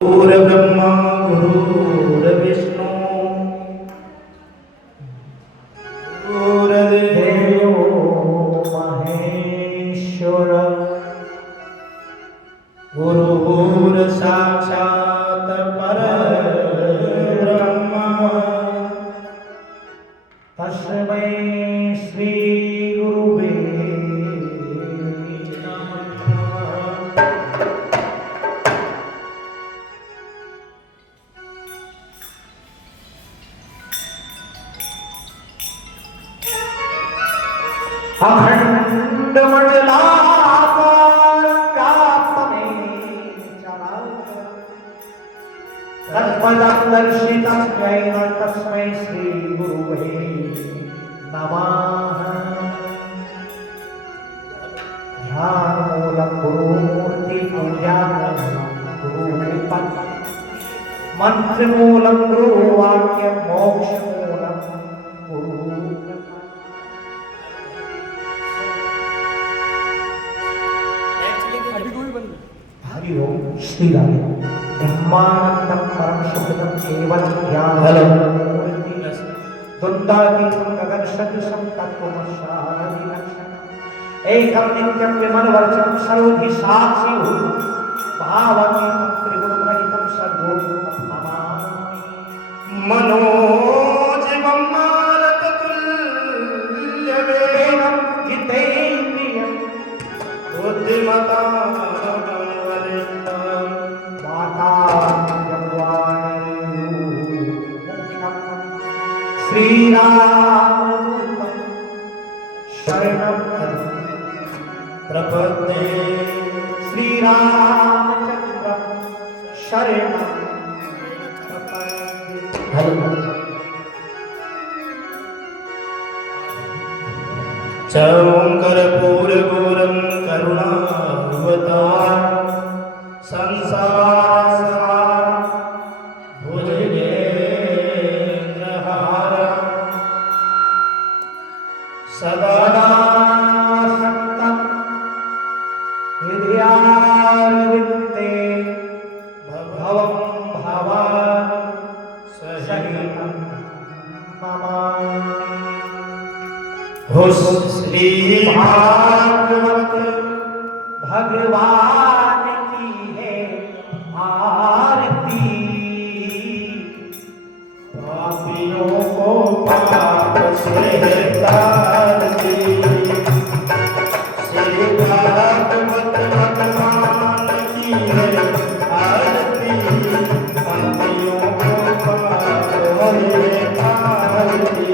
गुरुर्ब्रह्मा गुरुर्विष्णु गुरुर्देवो महेश्वर गुरुर्साक्षात् परब्रह्म तस्मै श्री गुरुवे अखंड मंडलाकार व्याप्तमे तत्पदं दर्शितस्मै तस्मै श्री गुरुवे नमः। ध्यानमूलं गुरुमूर्ति गुरुरूपं मंत्रमूलं गुरुवाक्यं मोक्षमूलं गुरु। हरि ओम श्री राम ब्रह्मानंदं परम शुद्धं केवलं ज्ञानं द्वंद्वातीतं गगनसदृशं तत्त्वमशादिलक्षणम् एकं नित्यं विमलवर्जनं सर्वधि साक्षी भावातीतं त्रिगुणरहितं सर्वोपरि नमामि। मनोजीवं मारुततुल्यवेगं जितेन्द्रियं बुद्धिमतां श्री राम शरणं प्रपद्ये श्री रामचंद्र शरणं प्रपद्ये। कर्पूरगौरं करुणावतार संसारसारं भुजगेन्द्रहारं सदा शक्तं हृदयारविन्दे भवं भवासहितं नमामि। हो श्री भागवत भगवान की है आरती, पापियों को पाप से तारती। श्री भागवत भगवान की है आरती, पापियों को पाप से तारती।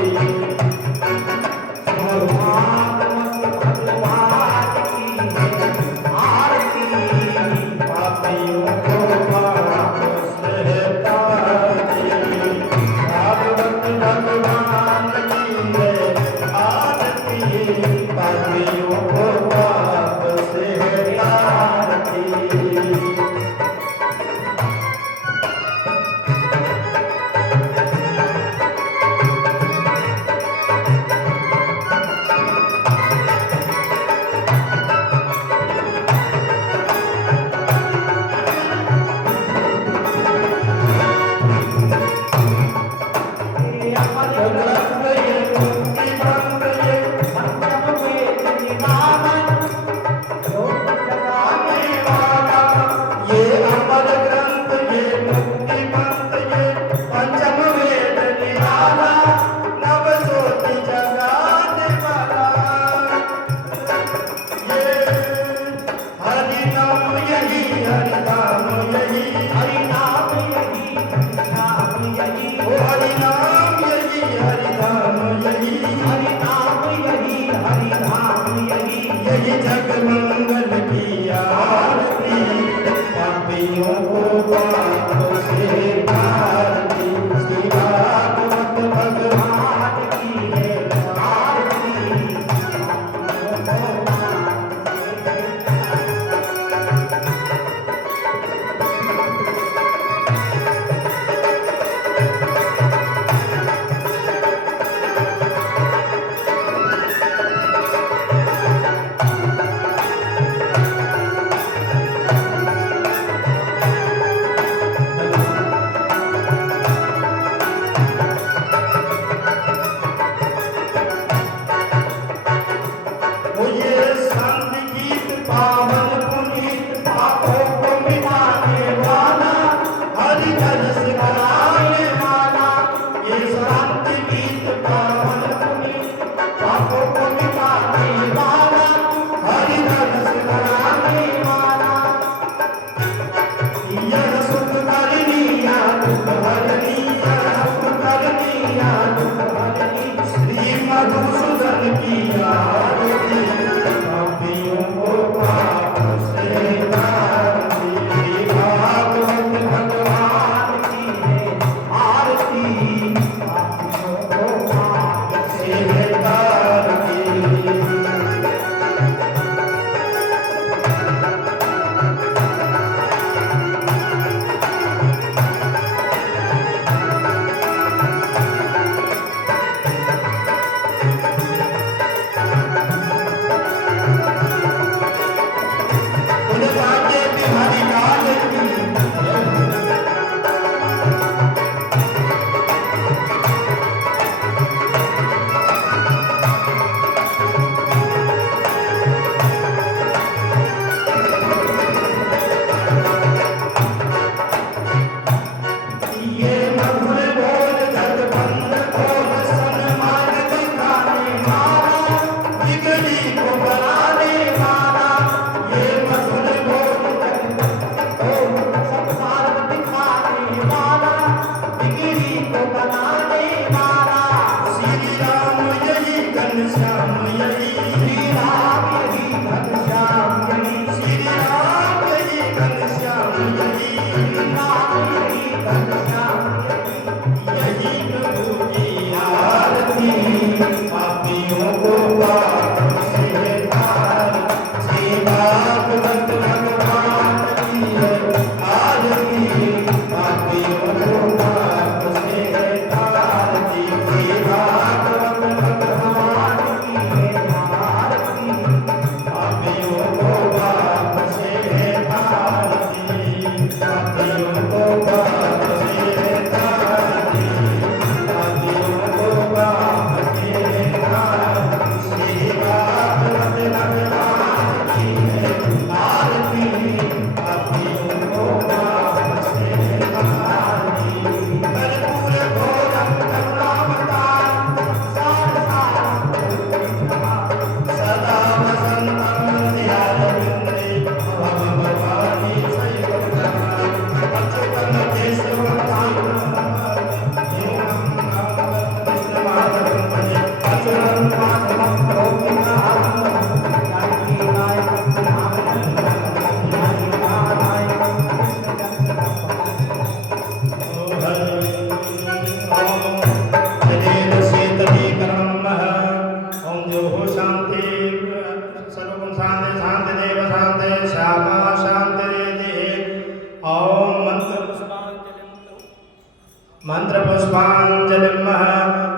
मंत्र पुष्पांजलिं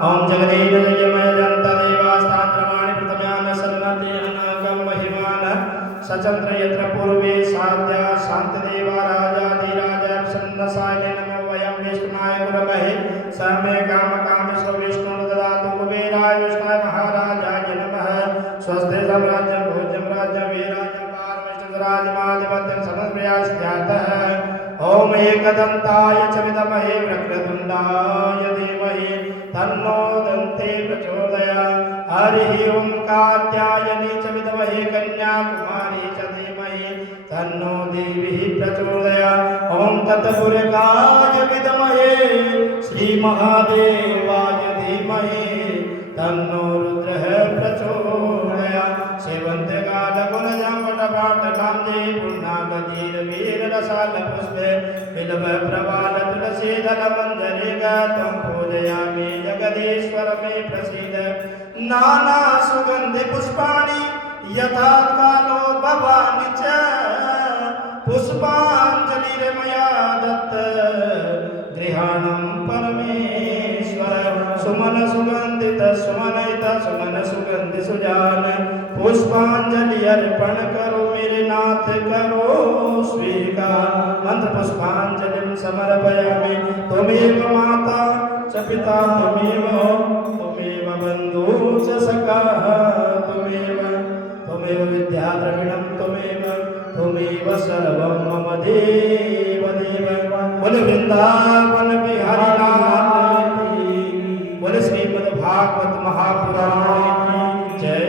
ओम जगदेवजयमयजन्तदेवास्तान्द्रमाणि प्रथम्यान सन्नते अनागम महिमान सचंद्र यत्र पूर्वे साध्या शांतदेवा राजाधिराजा सन्नसाय नमो वयं विष्णुनाय गुरवे समे कामकामेश्वर विष्णु ददातु कुबेराय विष्णाय महाराजाय नमः स्वस्ति साम्राज्यं भोज्यं राज्यं वीराज्यं पारमेष्ठराजमाधिपत्यं समस्प्रयास्यातः ओम एकदन्ताय च विद्महे वक्रतुण्डाय धीमहि तन्नो दन्ते प्रचोदयात् हरिः ओम कात्यायनी च विद्महे कन्याकुमारी च धीमहि तन्नो देवी प्रचोदयात् ओम तत्पुरुषाय विद्महे श्रीमहादेवाय धीमहि तन्नो रुद्रः प्रचोदयात् सेवन्त्यकालगुणजम्पटपाटकान्ते पूर्णागतिर्वीररसालपुष्पे बिल्वप्रवाल तुलसीदलमञ्जरी त्वं पूजयामि जगदीश्वर मे प्रसीद नाना सुगन्धिपुष्पाणि यथा कालो भवानि च पुष्पाञ्जलिर्मया दत्त गृहाणं परमेश्वर सुमन सुगंधित सुमनित सुमन सुगंधि सुजान पुष्पांजलि अर्पण करो मेरे नाथ करो स्वीकार मंत्र पुष्पांजलिं समर्पयामि त्वमेव माता च पिता त्वमेव बंधु च सखा त्वमेव विद्या द्रविणं त्वमेव सर्वं मम देव बोल वृंदावन बिहारी नाथ बोले श्रीमद् भागवत महापुराण की जय।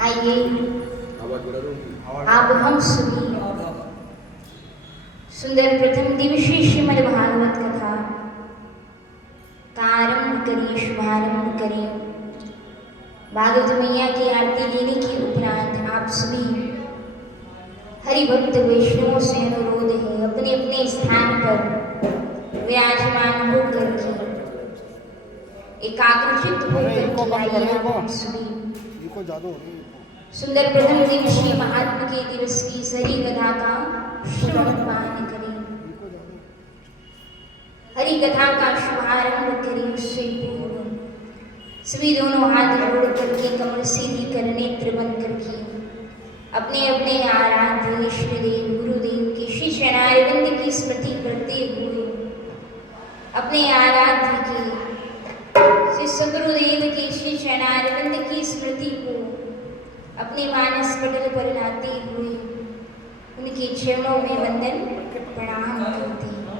आइए अब हम सभी सुंदर प्रथम दिवसीय श्रीमद् भागवत कथा का आरंभ करिए, शुभारंभ करिए। भागवत मैया की आरती लेने के उपरांत आप सभी हरिभक्त वैष्णवों से अनुरोध है अपने अपने स्थान पर विराजमान होकर के एकाग्रचित्त होकर सभी सुंदर प्रथम दिवसीय महात्मा के दिवस की हरि कथा का श्रवण पान करें, हरि कथा का शुभारंभ करें। उससे पूर्व सभी दोनों हाथ जोड़ करके कमर सीधी कर नेत्र बंद करके अपने अपने आराध्य इष्ट देव गुरुदेव की श्री चरणारविंद की स्मृति करते हुए अपने आराध्य के श्री सद्गुरुदेव की श्री चरणारविंद की स्मृति को अपने मानस पटल पर लाते हुए उनके चरणों में वंदन प्रणाम करते हैं।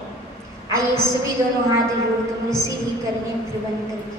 आइए सभी दोनों हाथ जोड़ कमर सीधी कर नेत्र बंद करके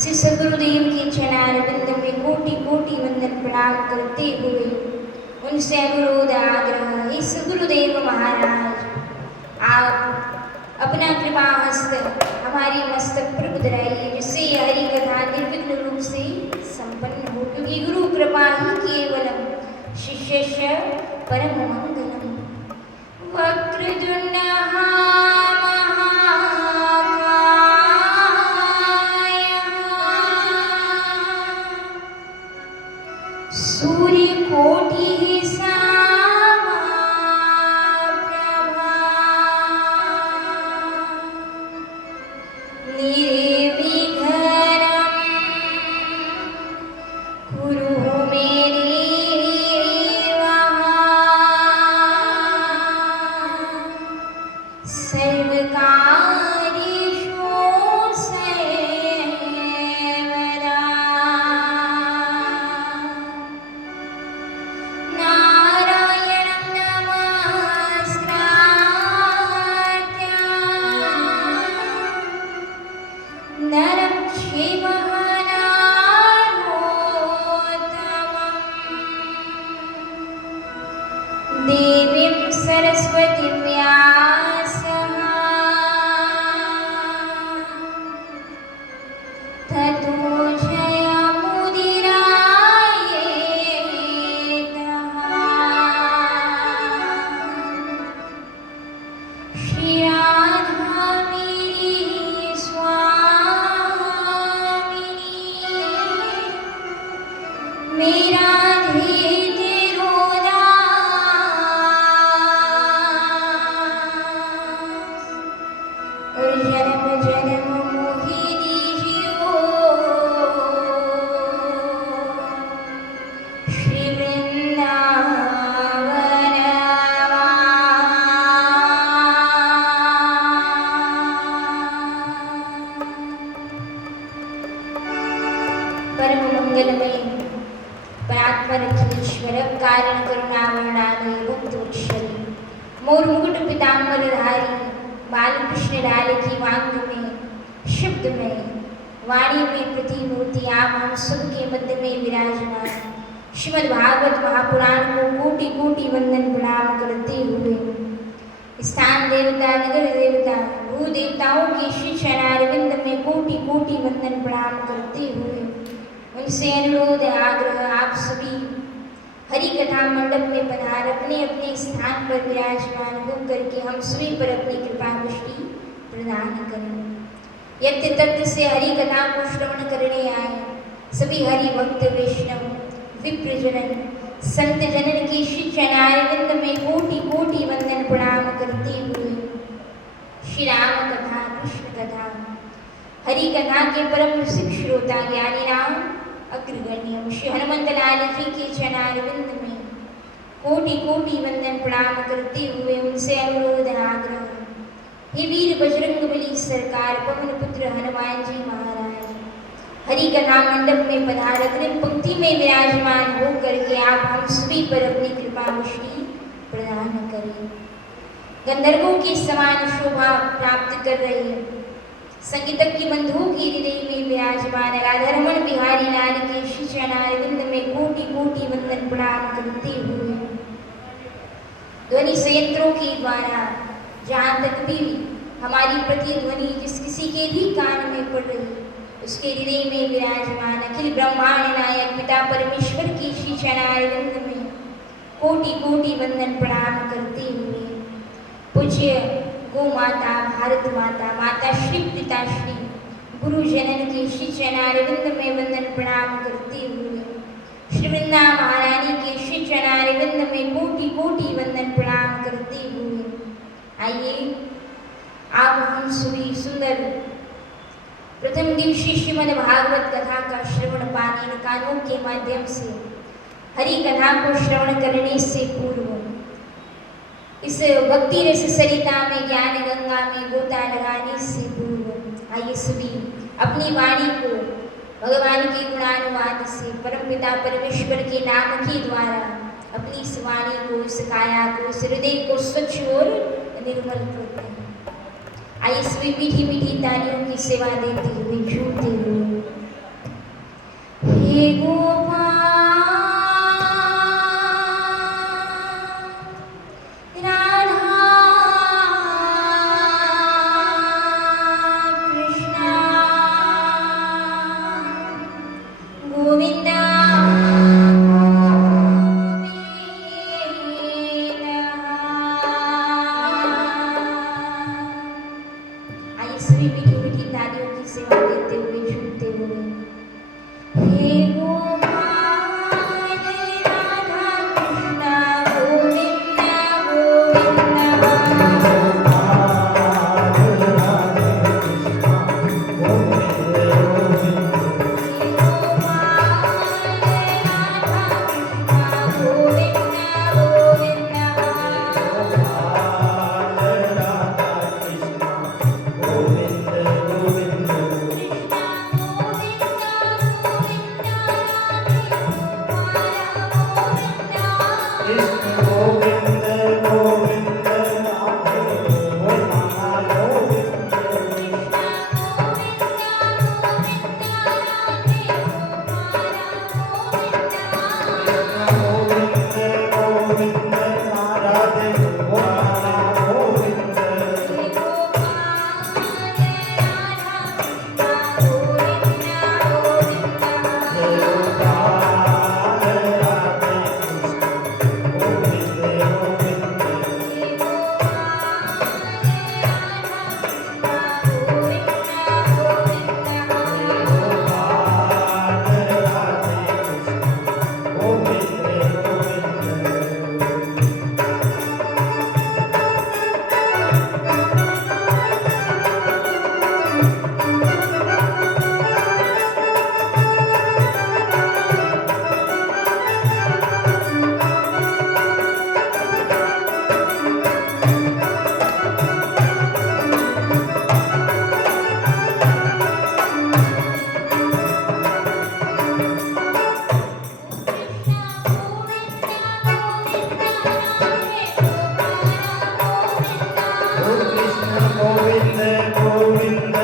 श्री सद्गुरुदेव के चरणारविंद में कोटि कोटि वंदन प्रणाम करते हुए उनसे अनुरोध आग्रह, हे सद्गुरुदेव महाराज आप अपना कृपा हस्त हमारे मस्तक पर उधराइए, जिससे यह हरि कथा निर्विघ्न रूप से संपन्न हो, क्योंकि गुरु कृपा ही केवलम शिष्यस्य परम मंगलम। वक्रतुंड सूर्यकोटिः समप्रभा निर्विघ्नं कुरु मे देव। सर्वकार्येषु सर्वदा नारायणं नमस्कृत्य नरं चैव नरोत्तमं देवीं सरस्वतीं व्यासः ततो जयमुदीरयेत्। श्रीराधामेरी स्वामिनी मेरा धीते रोदास और जन्म जन्म मोहि दीजियो। श्री वृंदावन परम मंगलमय परात्पर अखिलेश्वर कारण करुणावरणालय मुक्तोच्छल मोर मुकुट पीताम्बरधारी बालकृष्ण लाल की वांग में शब्द में वाणी में प्रतिमूर्ति आप हम सबके मध्य में विराजमान श्रीमद् भागवत महापुराण को कोटि कोटि वंदन प्रणाम करते हुए स्थान देवता नगर देवता भू देवताओं के श्री चरणारविंद में कोटि कोटि वंदन प्रणाम करते हुए उनसे अनुरोध आग्रह आप सभी हरि कथा मंडप में पधार अपने अपने स्थान पर विराजमान होकर के हम सभी पर अपनी कृपा दृष्टि प्रदान करें। यत्र तत्र से हरि कथा को श्रवण करने आए सभी हरि भक्त वैष्णव विप्रजन संत जनन की श्री चरणारविंद में कोटि कोटि वंदन प्रणाम करते हुए श्री राम कथा कृष्ण कथा हरि कथा के परम रसिक श्रोता ज्ञानी राम अग्रगण्य श्री हनुमंत लाल जी के चरणारविंद में कोटि कोटि वंदन प्रणाम करते हुए उनसे अनुरोध आग्रह। हे वीर बजरंगबली सरकार पवन पुत्र हनुमान जी महाराज हरि कथा मंडप में पधार अग्रिम पंक्ति में विराजमान हो करके आप हम सभी पर अपनी कृपा दृष्टि प्रदान करें। गंधर्वों के समान शोभा प्राप्त कर रही संगीतक की बंधुओं की हृदय में विराजमान राधारमण बिहारी लाल के श्री चरणारविंद में कोटि कोटि वंदन प्रणाम करते हुए ध्वनि संयंत्रों के द्वारा जहाँ तक भी हमारी प्रतिध्वनि जिस किसी के भी कान में पड़ रही उसके हृदय में विराजमान अखिल ब्रह्मांड नायक पिता परमेश्वर की श्री चरणारविंद में कोटि कोटि वंदन प्रणाम करते हुए पूज्य गो माता भारत माता माता श्री पिताश्री गुरु जनन के श्री चरणारविंद में वंदन प्रणाम करते हुए श्री वृंदा महारानी के श्री चरणारविंद में कोटि कोटि वंदन प्रणाम करते हुए आइए आप हम सभी सुंदर प्रथम दिवसीय श्रीमद् भागवत कथा का श्रवण पाने कानों के माध्यम से हरि कथा को श्रवण करने से पूर्व इस भक्ति रस सरिता में ज्ञान गंगा में गोता लगाने से पूर्व आइए सभी अपनी वाणी को भगवान के गुणानुवाद से परमपिता परमेश्वर के नाम के द्वारा अपनी इस वाणी को इस काया को इस हृदय को स्वच्छ और निर्मल करते हैं। आइए सभी मीठी मीठी तालियों की सेवा देते हुए झूमते हुए हे गोपाल राधा सभी मीठी मीठी तालियों की सेवा देते हुए झूमते हुए हे गोपाल राधा कृष्ण गोविंद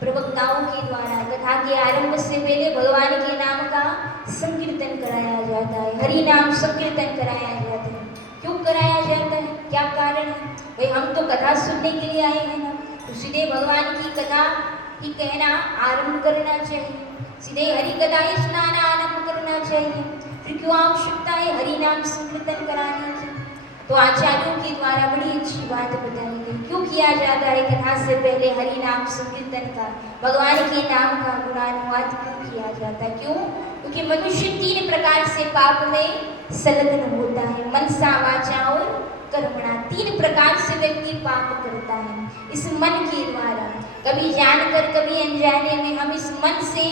प्रवक्ताओं के द्वारा कथा के आरंभ से पहले भगवान के नाम का संकीर्तन कराया जाता है, हरि नाम संकीर्तन कराया जाता है। क्यों कराया जाता है, क्या कारण है? भाई हम तो कथा सुनने के लिए आए हैं ना, तो सीधे भगवान की कथा ही कहना आरंभ करना चाहिए, सीधे हरि कथा ही सुनाना आरंभ करना चाहिए। फिर क्यों आवश्यकता है हरि नाम संकीर्तन कराने की? तो आचार्यों के द्वारा बड़ी अच्छी बात बताई गई। क्यों किया जाता है कथा से पहले हरि नाम संकीर्तन का, भगवान के नाम का गुणानुवाद क्यों किया जाता है? क्यों? क्योंकि मनुष्य 3 प्रकार से पाप में संलग्न होता है, मनसा वाचा और कर्मणा। 3 प्रकार से व्यक्ति पाप करता है इस मन के द्वारा। कभी जानकर कभी अनजाने में हम इस मन से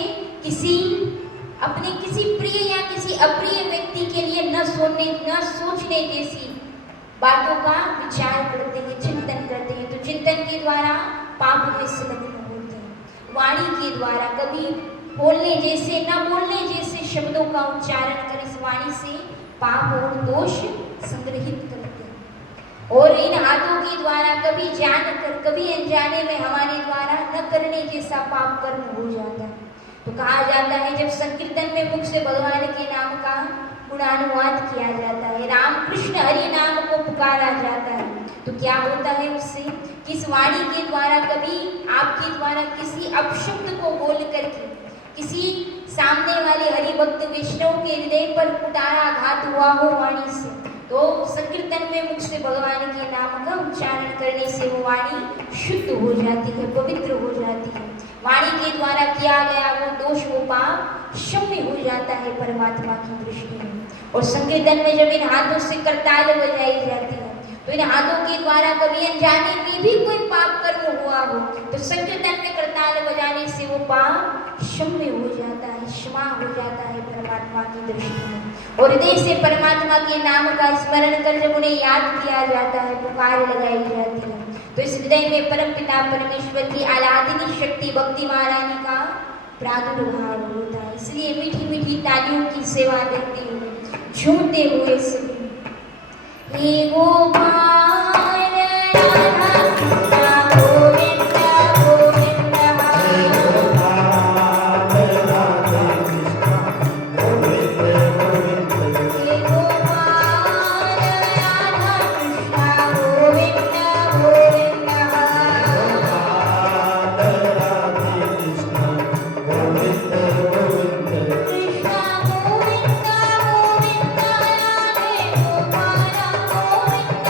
अपने किसी प्रिय या किसी अप्रिय व्यक्ति के लिए न सोचने जैसी बातों का विचार करते हैं, चिंतन करते हैं, तो चिंतन के द्वारा पाप में संलग्न होते हैं। वाणी के द्वारा कभी बोलने जैसे न बोलने जैसे शब्दों का उच्चारण कर इस वाणी से पाप और दोष संग्रहित करते हैं। और इन हाथों के द्वारा कभी जानकर कभी अनजाने में हमारे द्वारा न करने जैसा पाप कर्म हो जाता है। तो कहा जाता है जब संकीर्तन में मुख से भगवान के नाम का गुणानुवाद किया जाता है, राम कृष्ण हरि नाम को पुकारा जाता है, तो क्या होता है उससे? किस वाणी के द्वारा कभी आपके द्वारा किसी अपशब्द को बोल करके किसी सामने वाले हरि भक्त वैष्णव के हृदय पर कुटाराघात हुआ हो वाणी से, तो संकीर्तन में मुख से भगवान के नाम का उच्चारण करने से वो वाणी शुद्ध हो जाती है, पवित्र हो जाती है। वाणी के द्वारा किया गया वो दोष वो पाप शून्य हो जाता है परमात्मा की दृष्टि में। और संकीर्तन में जब इन हाथों से करताल बजाई जाती है तो इन हाथों के द्वारा कभी अनजाने में भी कोई पाप कर्म हुआ हो तो संकीर्तन में करताल बजाने से वो पाप शून्य हो जाता है, क्षमा हो जाता है परमात्मा की दृष्टि में। और हृदय से परमात्मा के नाम का स्मरण कर जब उन्हें याद किया जाता है, पुकार लगाई जाती है, तो इस हृदय में परम पिता परमेश्वर की आराधनी शक्ति भक्ति महारानी का प्रादुर्भाव होता है। इसलिए मीठी मीठी तालियों की सेवा देते हुए झूमते हुए सभी हे गोपाल राधा कृष्ण गोविंद गोविंद हे गोपाल राधा कृष्ण गोविंद गोविंद कृष्ण गोविंद गोविंद राधे गोपाल गोविंद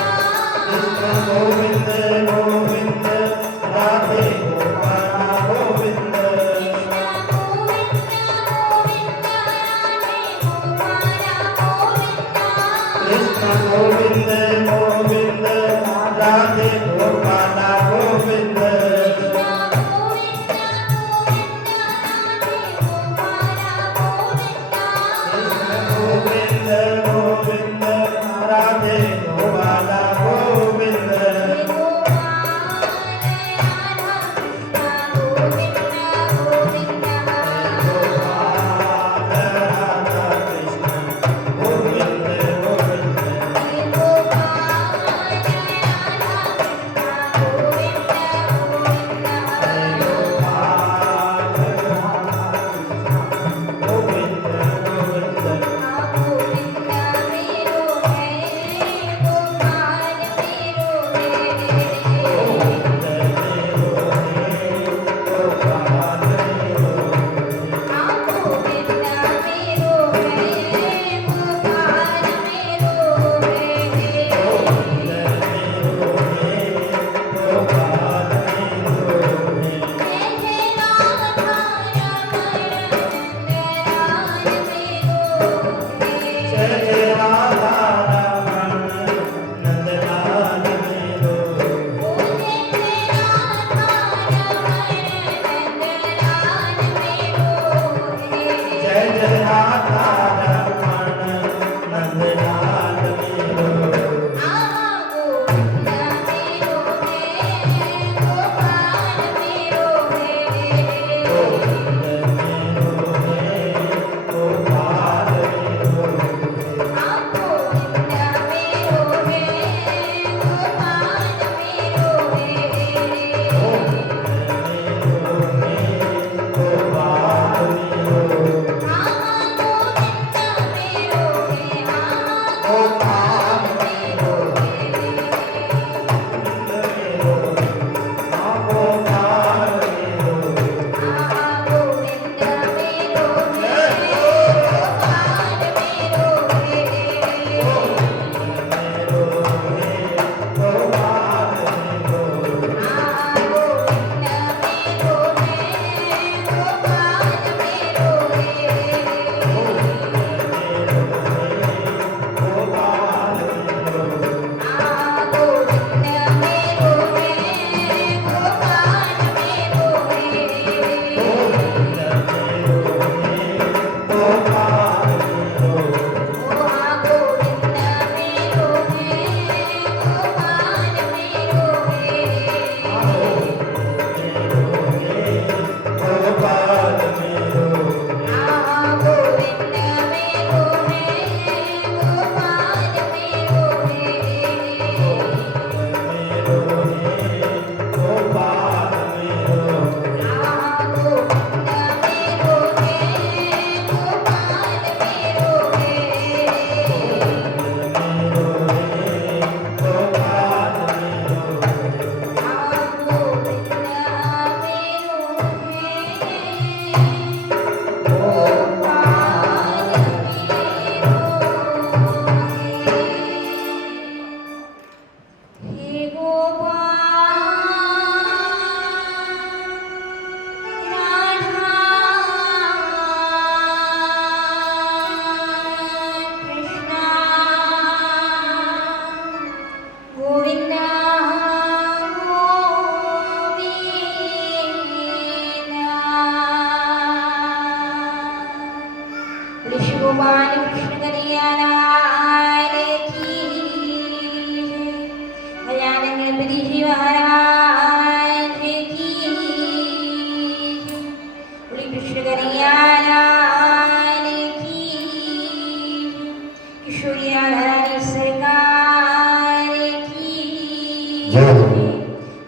जय हो।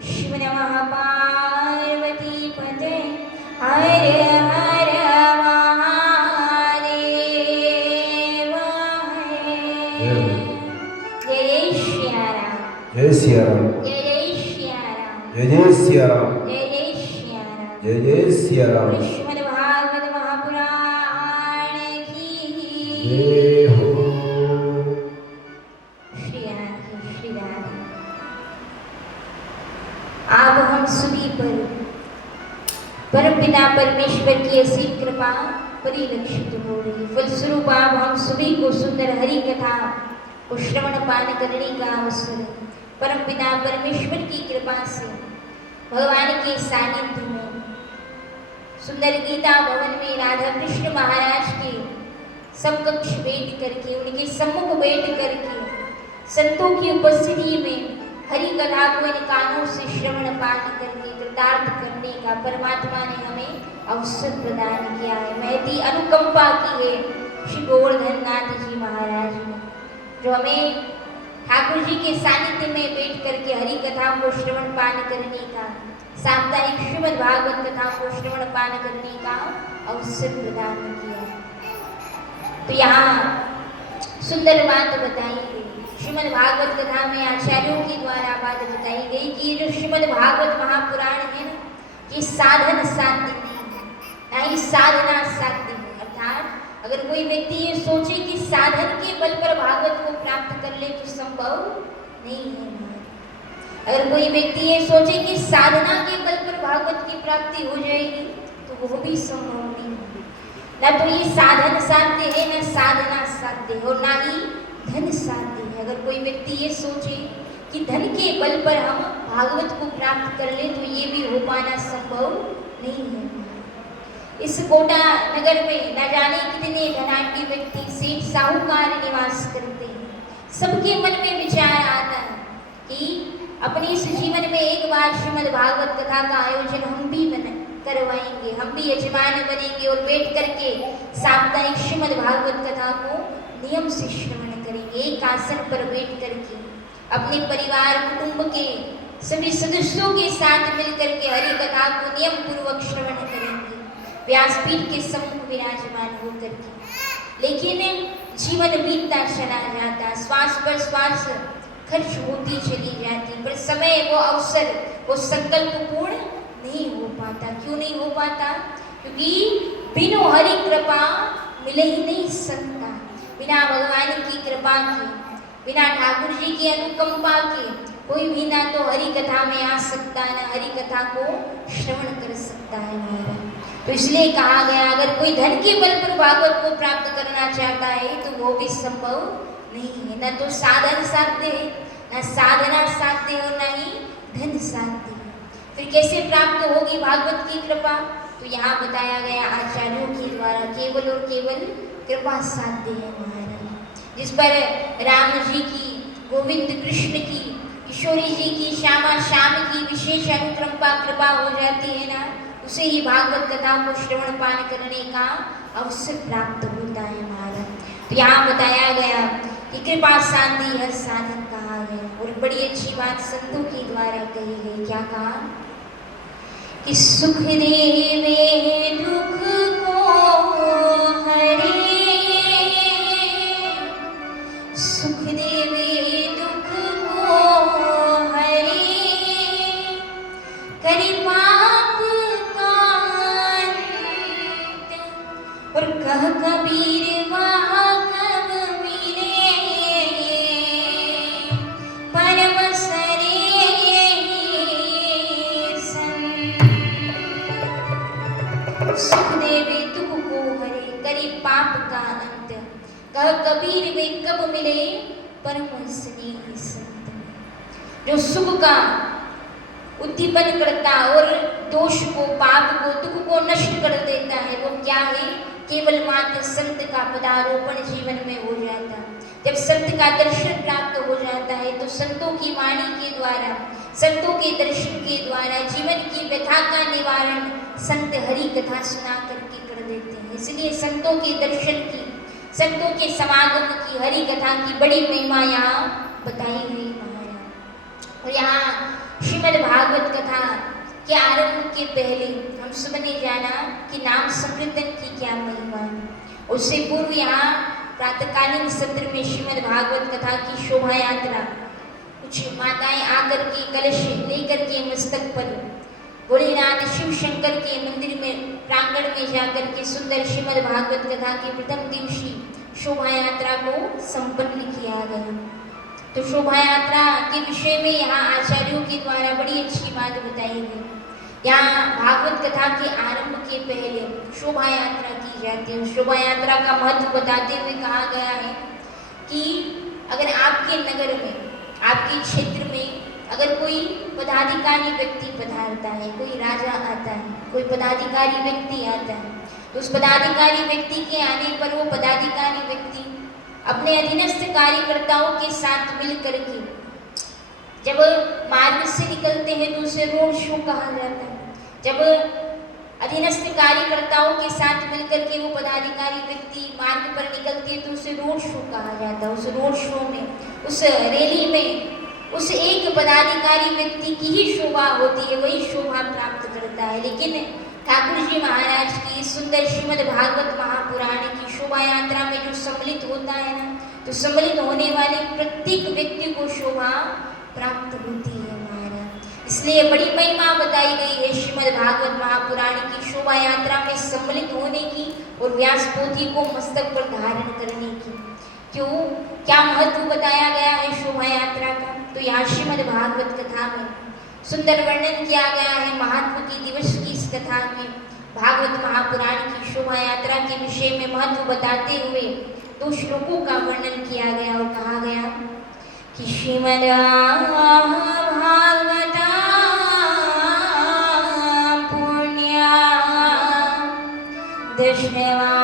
शिव नमः पार्वती पते हर हर महादेव जय हो। जय श्री राम जय सिया राम। जय श्री राम जय जय सिया राम। जय श्री राम जय जय सिया राम। श्रीमद् भागवत महापुराण की जय हो। श्री राम श्री राम। आप हम सभी पर परमपिता परमेश्वर की असीम कृपा परिलक्षित हो रही। फलस्वरूप आप हम सभी को सुंदर हरि कथा को श्रवण पान करने का अवसर परमपिता परमेश्वर की कृपा से भगवान के सानिध्य में सुंदर गीता भवन में राधा कृष्ण महाराज के समकक्ष बैठ करके उनके सम्मुख बैठ करके संतों की उपस्थिति में हरि कथा को इन कानों से श्रवण पान करके कृतार्थ करने का परमात्मा ने हमें अवसर प्रदान किया है। महती अनुकंपा की है श्री गोवर्धन नाथ जी महाराज ने, जो हमें ठाकुर जी के सानिध्य में बैठ करके हरि कथा को श्रवण पान करने का, साप्ताहिक श्रीमद् भागवत कथा को श्रवण पान करने का अवसर प्रदान किया। तो यहाँ सुंदर बात बताई गई श्रीमद् भागवत कथा में आचार्यों के द्वारा बात बताई गई कि ये जो श्रीमद् भागवत महापुराण है ना, ये साधन साध्य नहीं है, ना ही साधना साध्य है। अर्थात अगर कोई व्यक्ति ये सोचे कि साधन के बल पर भागवत को प्राप्त कर ले तो संभव नहीं है। अगर कोई व्यक्ति ये सोचे कि साधना के बल पर भागवत की प्राप्ति हो जाएगी तो वो भी संभव नहीं है। ना तो ये साधन साध्य है, ना साधना साध्य है, और ना ही धन साध्य है। अगर कोई व्यक्ति ये सोचे कि धन के बल पर हम भागवत को प्राप्त कर ले तो ये भी हो पाना संभव नहीं है। इस कोटा नगर में न जाने कितने धनाढ्य व्यक्ति सेठ साहूकार निवास करते हैं। सबके मन में विचार आता है कि अपने इस जीवन में एक बार श्रीमद् भागवत कथा का आयोजन हम भी करवाएंगे, हम भी यजमान बनेंगे और बैठ करके साप्ताहिक श्रीमद् भागवत कथा को नियम से श्रवण करेंगे। एक आसन पर बैठ करके अपने परिवार कुटुंब के सभी सदस्यों के साथ मिलकर के हरि कथा को नियम पूर्वक श्रवण करेंगे, व्यासपीठ के सम्मुख विराजमान होकर के। लेकिन जीवन बीतता चला जाता, श्वास पर श्वास खर्च होती चली जाती, पर समय वो अवसर वो संकल्प पूर्ण नहीं हो पाता। क्यों नहीं हो पाता? क्योंकि बिनु हरि कृपा मिले ही नहीं सकता। बिना भगवान की कृपा के, बिना ठाकुर जी की अनुकंपा के कोई भी ना तो हरि कथा में आ सकता है, ना हरि कथा को श्रवण कर सकता है महाराज। तो इसलिए कहा गया अगर कोई धन के बल पर भागवत को प्राप्त करना चाहता है तो वो भी संभव नहीं है। न तो साधन साध्य है, न साधना साध्य है, और न ही धन साध्य है। फिर कैसे प्राप्त होगी भागवत की कृपा? तो यहाँ बताया गया आचार्यों के द्वारा केवल और केवल कृपा साध्य है महाराज। जिस पर राम जी की, गोविंद कृष्ण की, किशोरी जी की, श्यामा श्याम की विशेष अनुकंपा कृपा हो जाती है ना, उसे ही भागवत कथा को श्रवण पान करने का अवसर प्राप्त होता है महाराज। तो यहाँ बताया गया कि कृपा शांति हर साधन कहा गया, और बड़ी अच्छी बात संतों के द्वारा कही गई। क्या कहा? कि सुख देवे दुख को हरे, सुख देवे दुख को हरे, करे पाप का अंत, और कह कबीर वहाँ कब मिले, परम सरे संत। सुख देवे दुख को हरे, करे पाप का अंत, कह कबीर वे कब मिले, परम स्नेह संत। जो सुख का उद्दीपन करता और दोष को, पाप को, दुख को नष्ट कर देता है, वो क्या है? केवल मात्र संत का पदारोपण जीवन में हो जाता। जब संत का दर्शन प्राप्त हो जाता है तो संतों की वाणी के द्वारा, संतों के दर्शन के द्वारा जीवन की व्यथा का निवारण संत हरि कथा सुना करके कर देते हैं। इसलिए संतों के दर्शन की, संतों के समागम की, हरि कथा की बड़ी महिमा यहाँ बताई हुई महाराज। और यहाँ श्रीमद् भागवत कथा के आरंभ के पहले हम सबने जाना कि नाम संकीर्तन की क्या महिमा है। उससे पूर्व यहाँ प्रातःकालीन सत्र में श्रीमद् भागवत कथा की शोभा यात्रा, कुछ माताएं आकर के कलश लेकर के मस्तक पर भोलेनाथ शिव शंकर के मंदिर में प्रांगण में जाकर के सुंदर श्रीमद् भागवत कथा की प्रथम दिवसीय शोभा यात्रा को संपन्न किया गया। तो शोभा यात्रा के विषय में यहाँ आचार्यों के द्वारा बड़ी अच्छी बात बताई गई। यहाँ भागवत कथा के आरंभ के पहले शोभा यात्रा की जाती है। शोभा यात्रा का महत्व बताते हुए कहा गया है कि अगर आपके नगर में, आपके क्षेत्र में अगर कोई पदाधिकारी व्यक्ति पधारता है, कोई राजा आता है, कोई पदाधिकारी व्यक्ति आता है, तो उस पदाधिकारी व्यक्ति के आने पर वो पदाधिकारी व्यक्ति अपने अधीनस्थ कार्यकर्ताओं के साथ मिलकर के जब मार्ग से निकलते हैं तो उसे रोड शो कहा जाता है। जब अधीनस्थ कार्यकर्ताओं के साथ मिलकर के वो पदाधिकारी व्यक्ति मार्ग पर निकलते हैं तो उसे रोड शो कहा जाता है। उस रोड शो में, उस रैली में उस एक पदाधिकारी व्यक्ति की ही शोभा होती है, वही शोभा प्राप्त करता है। लेकिन ठाकुर जी महाराज की सुंदर श्रीमद् भागवत महापुराण की शोभा यात्रा में जो सम्मिलित होता है ना, तो सम्मिलित होने वाले प्रत्येक व्यक्ति को शोभा प्राप्त होती है महाराज। इसलिए बड़ी महिमा बताई गई है श्रीमद् भागवत महापुराण की शोभा यात्रा में सम्मिलित होने की और व्यास पोथी को मस्तक पर धारण करने की। क्यों, क्या महत्व बताया गया है शोभा यात्रा का? तो यहाँ श्रीमद् भागवत कथा में सुंदर वर्णन किया गया है महात्मा की दिवस की इस कथा में। भागवत महापुराण की शोभा यात्रा के विषय में महत्व बताते हुए 2 श्लोकों का वर्णन किया गया और कहा गया कि श्रीमद् भागवत पुण्य दशवा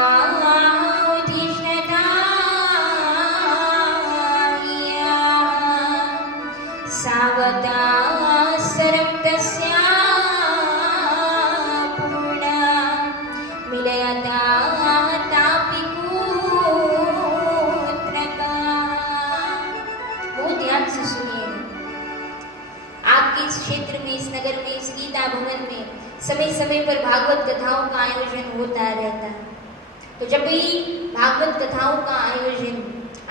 समय समय पर भागवत कथाओं का आयोजन होता रहता है। तो जब भी भागवत कथाओं का आयोजन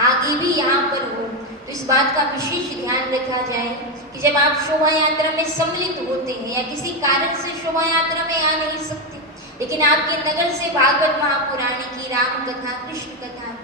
आगे भी यहाँ पर हो तो इस बात का विशेष ध्यान रखा जाए कि जब आप शोभा यात्रा में सम्मिलित होते हैं या किसी कारण से शोभा यात्रा में आ नहीं सकते, लेकिन आपके नगर से भागवत महापुराण की राम कथा, कृष्ण कथा,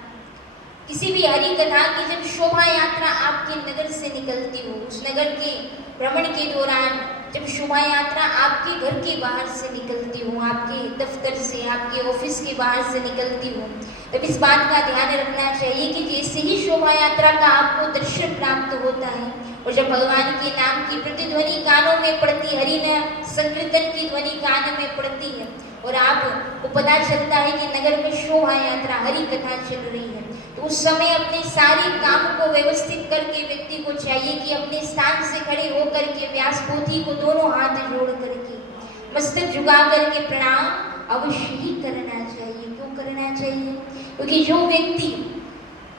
किसी भी हरि कथा की जब शोभा यात्रा आपके नगर से निकलती हो, उस नगर के भ्रमण के दौरान जब शोभा यात्रा आपके घर के बाहर से निकलती हो, आपके दफ्तर से, आपके ऑफिस के बाहर से निकलती हो, तब इस बात का ध्यान रखना चाहिए कि जैसे ही शोभा यात्रा का आपको दर्शन प्राप्त होता है और जब भगवान के नाम की प्रतिध्वनि कानों में पड़ती, हरि नाम संकीर्तन की ध्वनि कान में पड़ती है और आपको पता चलता है कि नगर में शोभा यात्रा, हरि कथा चल रही है, तो उस समय अपने सारे काम को व्यवस्थित करके व्यक्ति को चाहिए कि अपने स्थान से खड़े होकर के व्यास पोथी को दोनों हाथ जोड़ करके मस्तक झुका करके प्रणाम अवश्य ही करना चाहिए। क्यों करना चाहिए? क्योंकि जो व्यक्ति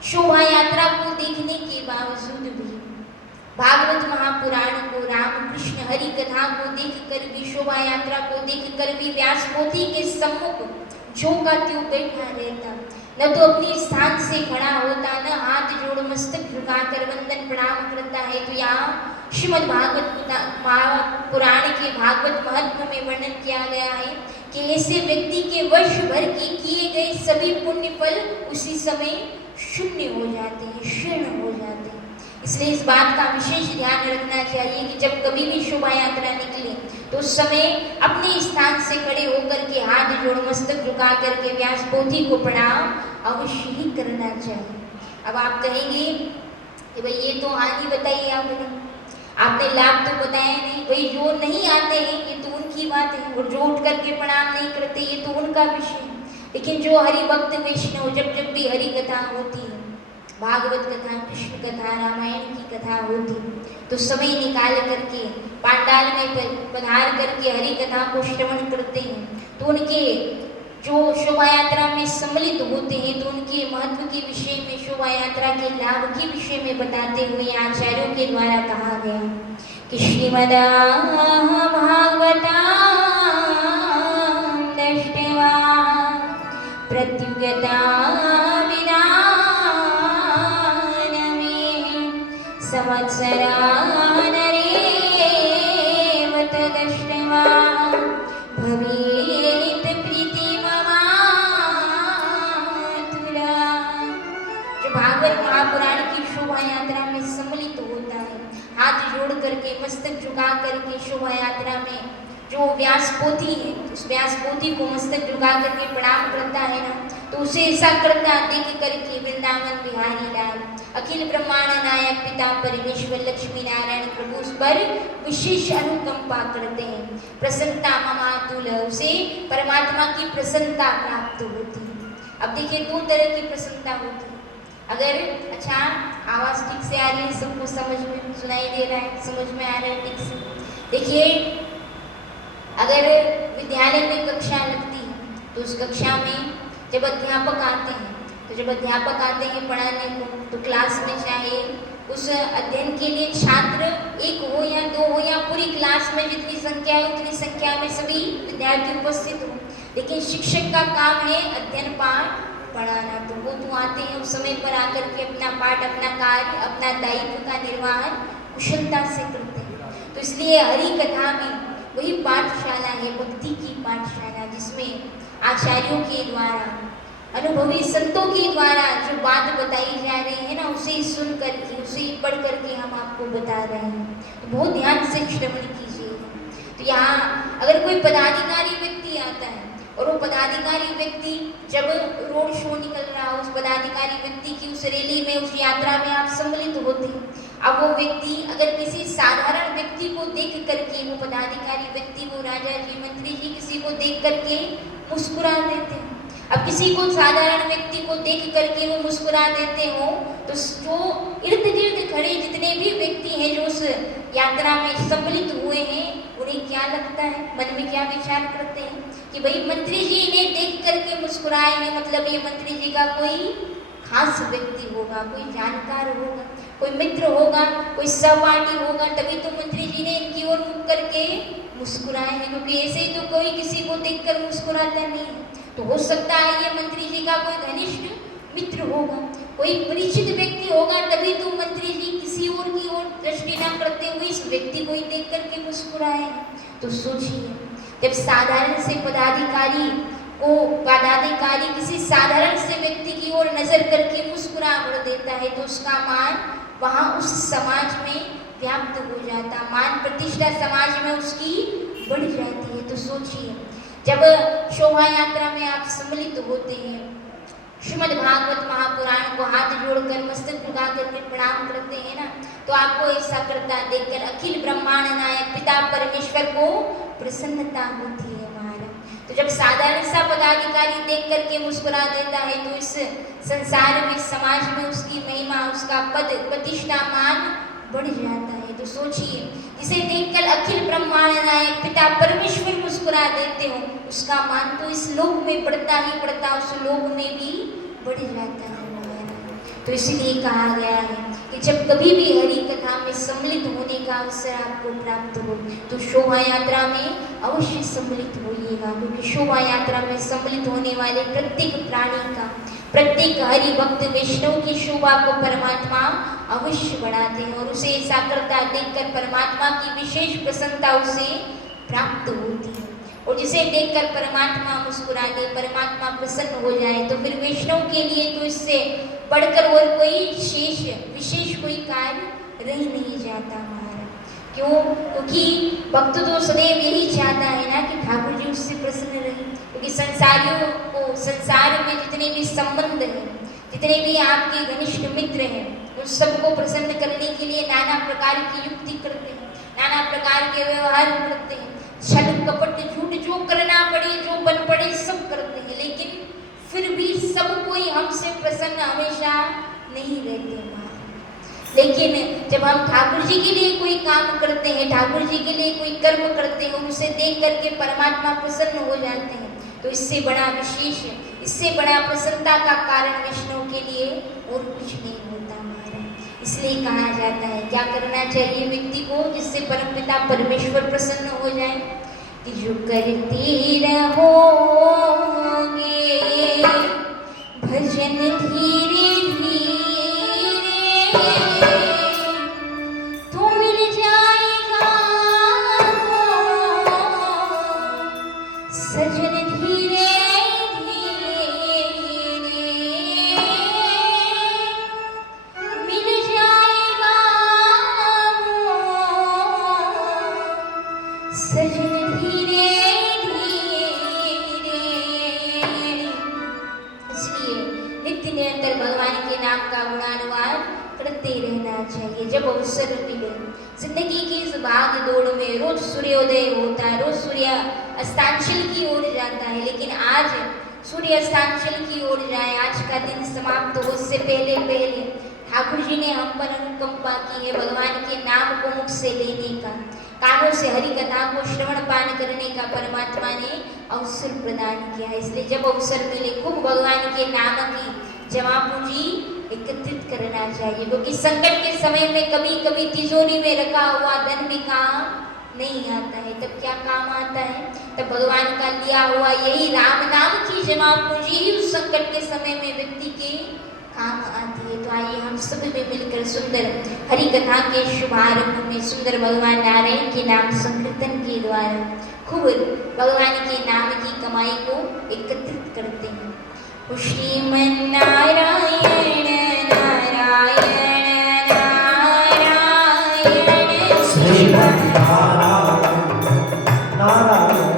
शोभा यात्रा को देखने के बावजूद भी भागवत महापुराण को, राम कृष्ण हरि कथा को देख कर भी, शोभा यात्रा को देख कर भी व्यास पोथी के सम्मुख झोंका त्यों बैठा रहता, न तो अपने स्थान से खड़ा होता, न हाथ जोड़ मस्तक झुकाकर वंदन प्रणाम करता है, तो यहाँ श्रीमद् भागवत पुराण के भागवत महत्व में वर्णन किया गया है कि ऐसे व्यक्ति के वर्ष भर के किए गए सभी पुण्य फल उसी समय शून्य हो जाते हैं, क्षीण हो जाते हैं। इसलिए इस बात का विशेष ध्यान रखना चाहिए कि जब कभी भी शोभा यात्रा निकले तो उस समय अपने स्थान से खड़े होकर के हाथ जोड़ मस्तक झुका करके व्यास पोथी को प्रणाम अवश्य ही करना चाहिए। अब आप कहेंगे कि भाई ये तो हानि बताइए आपने लाभ तो बताया नहीं, भाई जो नहीं आते हैं ये तो उनकी बात है और जो उठ करके प्रणाम नहीं करते ये तो उनका विषय है। लेकिन जो हरि भक्त वैष्णव जब जब भी हरि कथा होती है, भागवत कथा, कृष्ण कथा, रामायण की कथा होती तो समय निकाल करके पांडाल में पधार करके हरि कथा को श्रवण करते हैं, तो उनके जो शोभा यात्रा में सम्मिलित होते हैं तो उनके महत्व के विषय में, शोभा यात्रा के लाभ के विषय में बताते हुए आचार्यों के द्वारा कहा गया कि श्रीमद् भागवता दृष्ट्वा प्रत्युगता संवत्सरानरेव तदृष्ट्वा भवेत् प्रीतिममातुला। जो भागवत महापुराण की शोभा यात्रा में सम्मिलित होता है, हाथ जोड़ करके, मस्तक झुका करके शोभा यात्रा में जो व्यास पोथी है, उस व्यास पोथी को मस्तक झुका करके प्रणाम करता है ना, तो उसे ऐसा करता देख करके वृंदावन बिहारी लाल अखिल ब्रह्मांड नायक पिता परमेश्वर लक्ष्मी नारायण प्रभु उस पर विशेष अनुकंपा करते हैं। प्रसन्नता ममातुल, उसे परमात्मा की प्रसन्नता प्राप्त होती है। अब देखिए दो तरह की प्रसन्नता होती है। अगर अच्छा आवाज ठीक से आ रही है, सबको समझ में सुनाई दे रहा है, समझ में आ रहा है ठीक से? देखिए अगर विद्यालय में कक्षा लगती है तो उस कक्षा में जब अध्यापक आते हैं, पढ़ाने को, तो क्लास में चाहे उस अध्ययन के लिए छात्र एक हो या दो हो या पूरी क्लास में जितनी संख्या है उतनी संख्या में सभी विद्यार्थी उपस्थित हो, लेकिन शिक्षक का काम है अध्ययन पाठ पढ़ाना। तो वो तो आते हैं उस समय पर आकर के अपना पाठ, अपना कार्य, अपना दायित्व का निर्वहन कुशलता से करते हैं। तो इसलिए हरि कथा में वही पाठशाला है, भक्ति की पाठशाला, जिसमें आचार्यों के द्वारा, अनुभवी संतों के द्वारा जो बात बताई जा रही है ना, उसे सुन करके, उसे पढ़ करके हम आपको बता रहे हैं। तो बहुत ध्यान से श्रवण कीजिए। तो यहाँ अगर कोई पदाधिकारी व्यक्ति आता है और वो पदाधिकारी व्यक्ति जब रोड शो निकल रहा हो, उस पदाधिकारी व्यक्ति की उस रैली में, उस यात्रा में आप सम्मिलित होते हैं। अब वो व्यक्ति अगर किसी साधारण व्यक्ति को देख करके, वो पदाधिकारी व्यक्ति, वो राजा जी, मंत्री जी, किसी को देख करके मुस्कुरा देते हैं। अब किसी को साधारण व्यक्ति को देख करके वो मुस्कुरा देते हो, तो जो इर्द गिर्द खड़े जितने भी व्यक्ति हैं जो उस यात्रा में सम्मिलित हुए हैं, उन्हें क्या लगता है, मन में क्या विचार करते हैं कि भाई मंत्री जी इन्हें देख करके मुस्कुराए हैं, मतलब ये मंत्री जी का कोई खास व्यक्ति होगा, कोई जानकार होगा, कोई मित्र होगा, कोई सहपाठी होगा, तभी तो मंत्री जी ने इनकी ओर मुख करके मुस्कुराए हैं, क्योंकि ऐसे ही तो कोई किसी को देखकर मुस्कुराता नहीं है। तो हो सकता है ये मंत्री जी का कोई घनिष्ठ मित्र होगा, कोई परिचित व्यक्ति होगा, तभी तो मंत्री जी किसी और की ओर दृष्टि न करते हुए इस व्यक्ति को ही देख करके मुस्कुराए। तो सोचिए, जब साधारण से पदाधिकारी किसी साधारण से व्यक्ति की ओर नजर करके मुस्कुरा देता है, तो उसका मान वहाँ उस समाज में व्याप्त हो जाता, मान प्रतिष्ठा समाज में उसकी बढ़ जाती है। तो सोचिए, जब शोभा यात्रा में आप सम्मिलित होते हैं, श्रीमद् भागवत महापुराण को हाथ जोड़कर, मस्तक झुका करके प्रणाम करते हैं ना, तो आपको ऐसा करता देखकर अखिल ब्रह्मांड नायक पिता परमेश्वर को प्रसन्नता होती है महाराज। तो जब साधारण सा पदाधिकारी देख करके मुस्कुरा देता है, तो इस संसार में, समाज में उसकी महिमा, उसका पद, प्रतिष्ठा, मान बढ़ जाता है। तो सोचिए, जिसे देखकर अखिल ब्रह्मांड नायक पिता परमेश्वर मुस्कुरा देते हो, उसका मान तो इस लोक में बढ़ता ही बढ़ता, उस लोक में भी बढ़ जाता है। तो इसलिए कहा गया है कि जब कभी भी हरि कथा में सम्मिलित होने का अवसर आपको प्राप्त हो, तो शोभा यात्रा में अवश्य सम्मिलित होइएगा, क्योंकि शोभा यात्रा में सम्मिलित होने वाले प्रत्येक प्राणी का, प्रत्येक हरि भक्त वैष्णव की शोभा को परमात्मा अवश्य बढ़ाते हैं, और उसे ऐसा करता देखकर परमात्मा की विशेष प्रसन्नता उसे प्राप्त होती है। और जिसे देखकर परमात्मा मुस्कुरा दे, परमात्मा प्रसन्न हो जाए, तो फिर वैष्णव के लिए तो इससे बढ़कर और कोई विशेष कोई कार्य रह नहीं जाता महाराज। क्यों? क्योंकि भक्त तो सदैव यही चाहता है ना कि ठाकुर जी उससे प्रसन्न रहे, क्योंकि संसारियों को, संसार में जितने भी संबंध हैं, जितने भी आपके घनिष्ठ मित्र हैं, उन सबको प्रसन्न करने के लिए नाना प्रकार की युक्ति करते हैं, नाना प्रकार के व्यवहार करते हैं, छल कपट झूठ जो करना पड़े, जो बन पड़े सब करते हैं, लेकिन फिर भी सब कोई हमसे प्रसन्न हमेशा नहीं रहते महाराज। लेकिन जब हम ठाकुर जी के लिए कोई काम करते हैं, ठाकुर जी के लिए कोई कर्म करते हैं, उसे देख करके परमात्मा प्रसन्न हो जाते हैं, तो इससे बड़ा विशेष, इससे बड़ा प्रसन्नता का कारण विष्णु के लिए और कुछ नहीं होता महाराज। इसलिए कहा जाता है क्या करना चाहिए व्यक्ति को जिससे परमपिता परमेश्वर प्रसन्न हो जाए, कि जो करते रहोगे भजन धीरे धीरे तो मिल जाएगा सजन धीरे धीरे मिल जाएगा सजन धीरे धीरे। इसलिए नित्य निरंतर भगवान के नाम का गुणानुवाद करते रहना चाहिए जब अवसर मिले। जिंदगी की इस भाग दौड़ में रोज सूर्योदय होता है, रोज सूर्य अस्तांचल की ओर जाता है, लेकिन आज सूर्य अस्तांचल की ओर जाए, आज का दिन समाप्त हो उससे पहले पहले ठाकुर जी ने हम पर अनुकंपा की है, भगवान के नाम को मुख से लेने का, कानों से हरि कथा को श्रवण पान करने का परमात्मा ने अवसर प्रदान किया है। इसलिए जब अवसर मिले खूब भगवान के नाम की जमा पूंजी एकत्रित करना चाहिए, क्योंकि संकट के समय में कभी कभी तिजोरी में रखा हुआ धन भी काम नहीं आता है, तब क्या काम आता है, तब भगवान का लिया हुआ यही राम नाम की जमा पूंजी ही उस संकट के समय में व्यक्ति के काम आती है। तो आइए हम सब में मिलकर सुंदर हरि कथा के शुभारंभ में सुंदर भगवान नारायण के नाम संकीर्तन के द्वारा खूब भगवान के नाम की कमाई को एकत्रित करते हैं। श्रीमन नारायण नारायण नारायण श्रीमन नारायण नारायण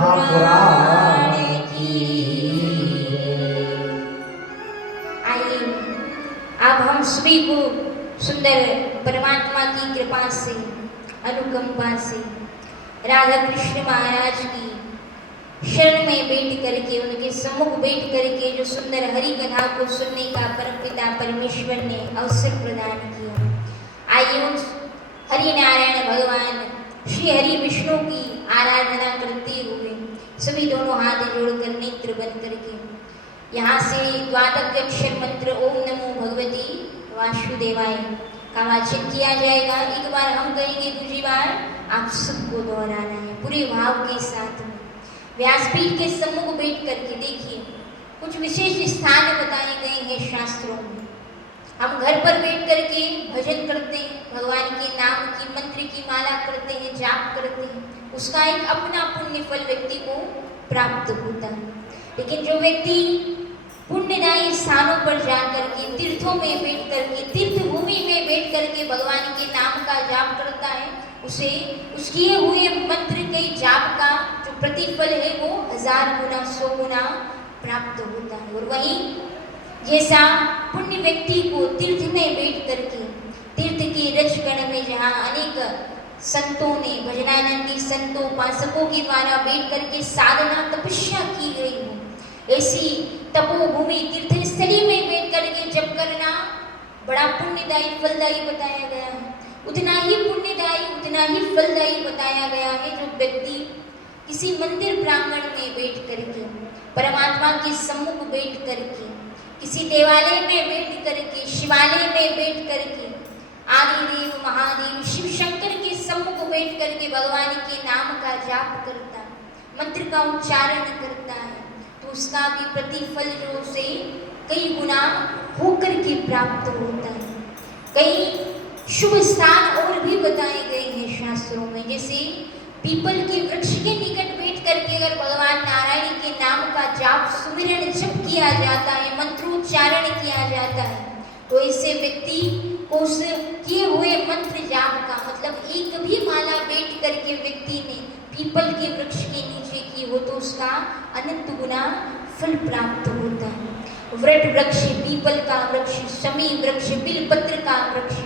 महापुराण की। आइए अब हम सभी को सुंदर परमात्मा की कृपा से, अनुकंपा से राधा कृष्ण महाराज की शरण में बैठ करके, उनके सम्मुख बैठ करके जो सुंदर हरि कथा को सुनने का परमपिता परमेश्वर ने अवसर प्रदान किया। आइए उन हरि नारायण भगवान श्री हरि विष्णु की आराधना करते हुए सभी दोनों हाथ जोड़कर नेत्र बंद करके यहाँ से द्वादश अक्षर मंत्र ओम नमो भगवती वासुदेवाय का वाचन किया जाएगा। एक बार हम कहेंगे, दूसरी बार आप सबको दोहराना है पूरे भाव के साथ में। व्यासपीठ के सम्मुख बैठ करके देखिए, कुछ विशेष स्थान बताए गए हैं शास्त्रों में। हम घर पर बैठ करके भजन करते हैं, भगवान के नाम की मंत्र की माला करते हैं, जाप करते हैं, उसका एक अपना पुण्य फल व्यक्ति को प्राप्त होता है। लेकिन जो व्यक्ति पुण्यदायी स्थानों पर जाकर के, तीर्थों में बैठ करके, तीर्थ भूमि में बैठ करके भगवान के नाम का जाप करता है, उसे उस किए हुए मंत्र के जाप का जो प्रतिफल है वो 1000 गुना 100 गुना प्राप्त होता है। और वहीं जैसा पुण्य व्यक्ति को तीर्थ में बैठ करके, तीर्थ के रजगण में जहाँ अनेक संतों ने, भजनानंदी संतों उपासकों के द्वारा बैठ करके साधना तपस्या की गई हो, ऐसी तपोभूमि तीर्थ स्थली में बैठ करके जप करना बड़ा पुण्यदायी फलदायी बताया गया है। उतना ही पुण्यदायी, उतना ही फलदायी बताया गया है जो व्यक्ति किसी मंदिर प्रांगण में बैठ करके, परमात्मा के सम्मुख बैठ करके, किसी देवालय में बैठ करके, शिवालय में बैठ करके, आदिदेव महादेव शिव शंकर के सम्मुख बैठ करके भगवान के नाम का जाप करता है, मंत्र का उच्चारण करता है, तो उसका भी प्रतिफल जो उसे कई गुना होकर के प्राप्त होता है। कई शुभ स्थान और भी बताए गए हैं शास्त्रों में, जैसे पीपल के वृक्ष के निकट बैठ करके अगर भगवान नारायण के नाम का जाप सुमिरन जप किया जाता है, मंत्रोच्चारण किया जाता है, तो ऐसे व्यक्ति को उस किए हुए मंत्र जाप का, मतलब एक भी माला बैठ करके व्यक्ति ने पीपल के वृक्ष के नीचे की हो तो उसका अनंत गुना फल प्राप्त होता है। वृट वृक्ष, पीपल का वृक्ष, शमी वृक्ष, बिलपत्र का वृक्ष,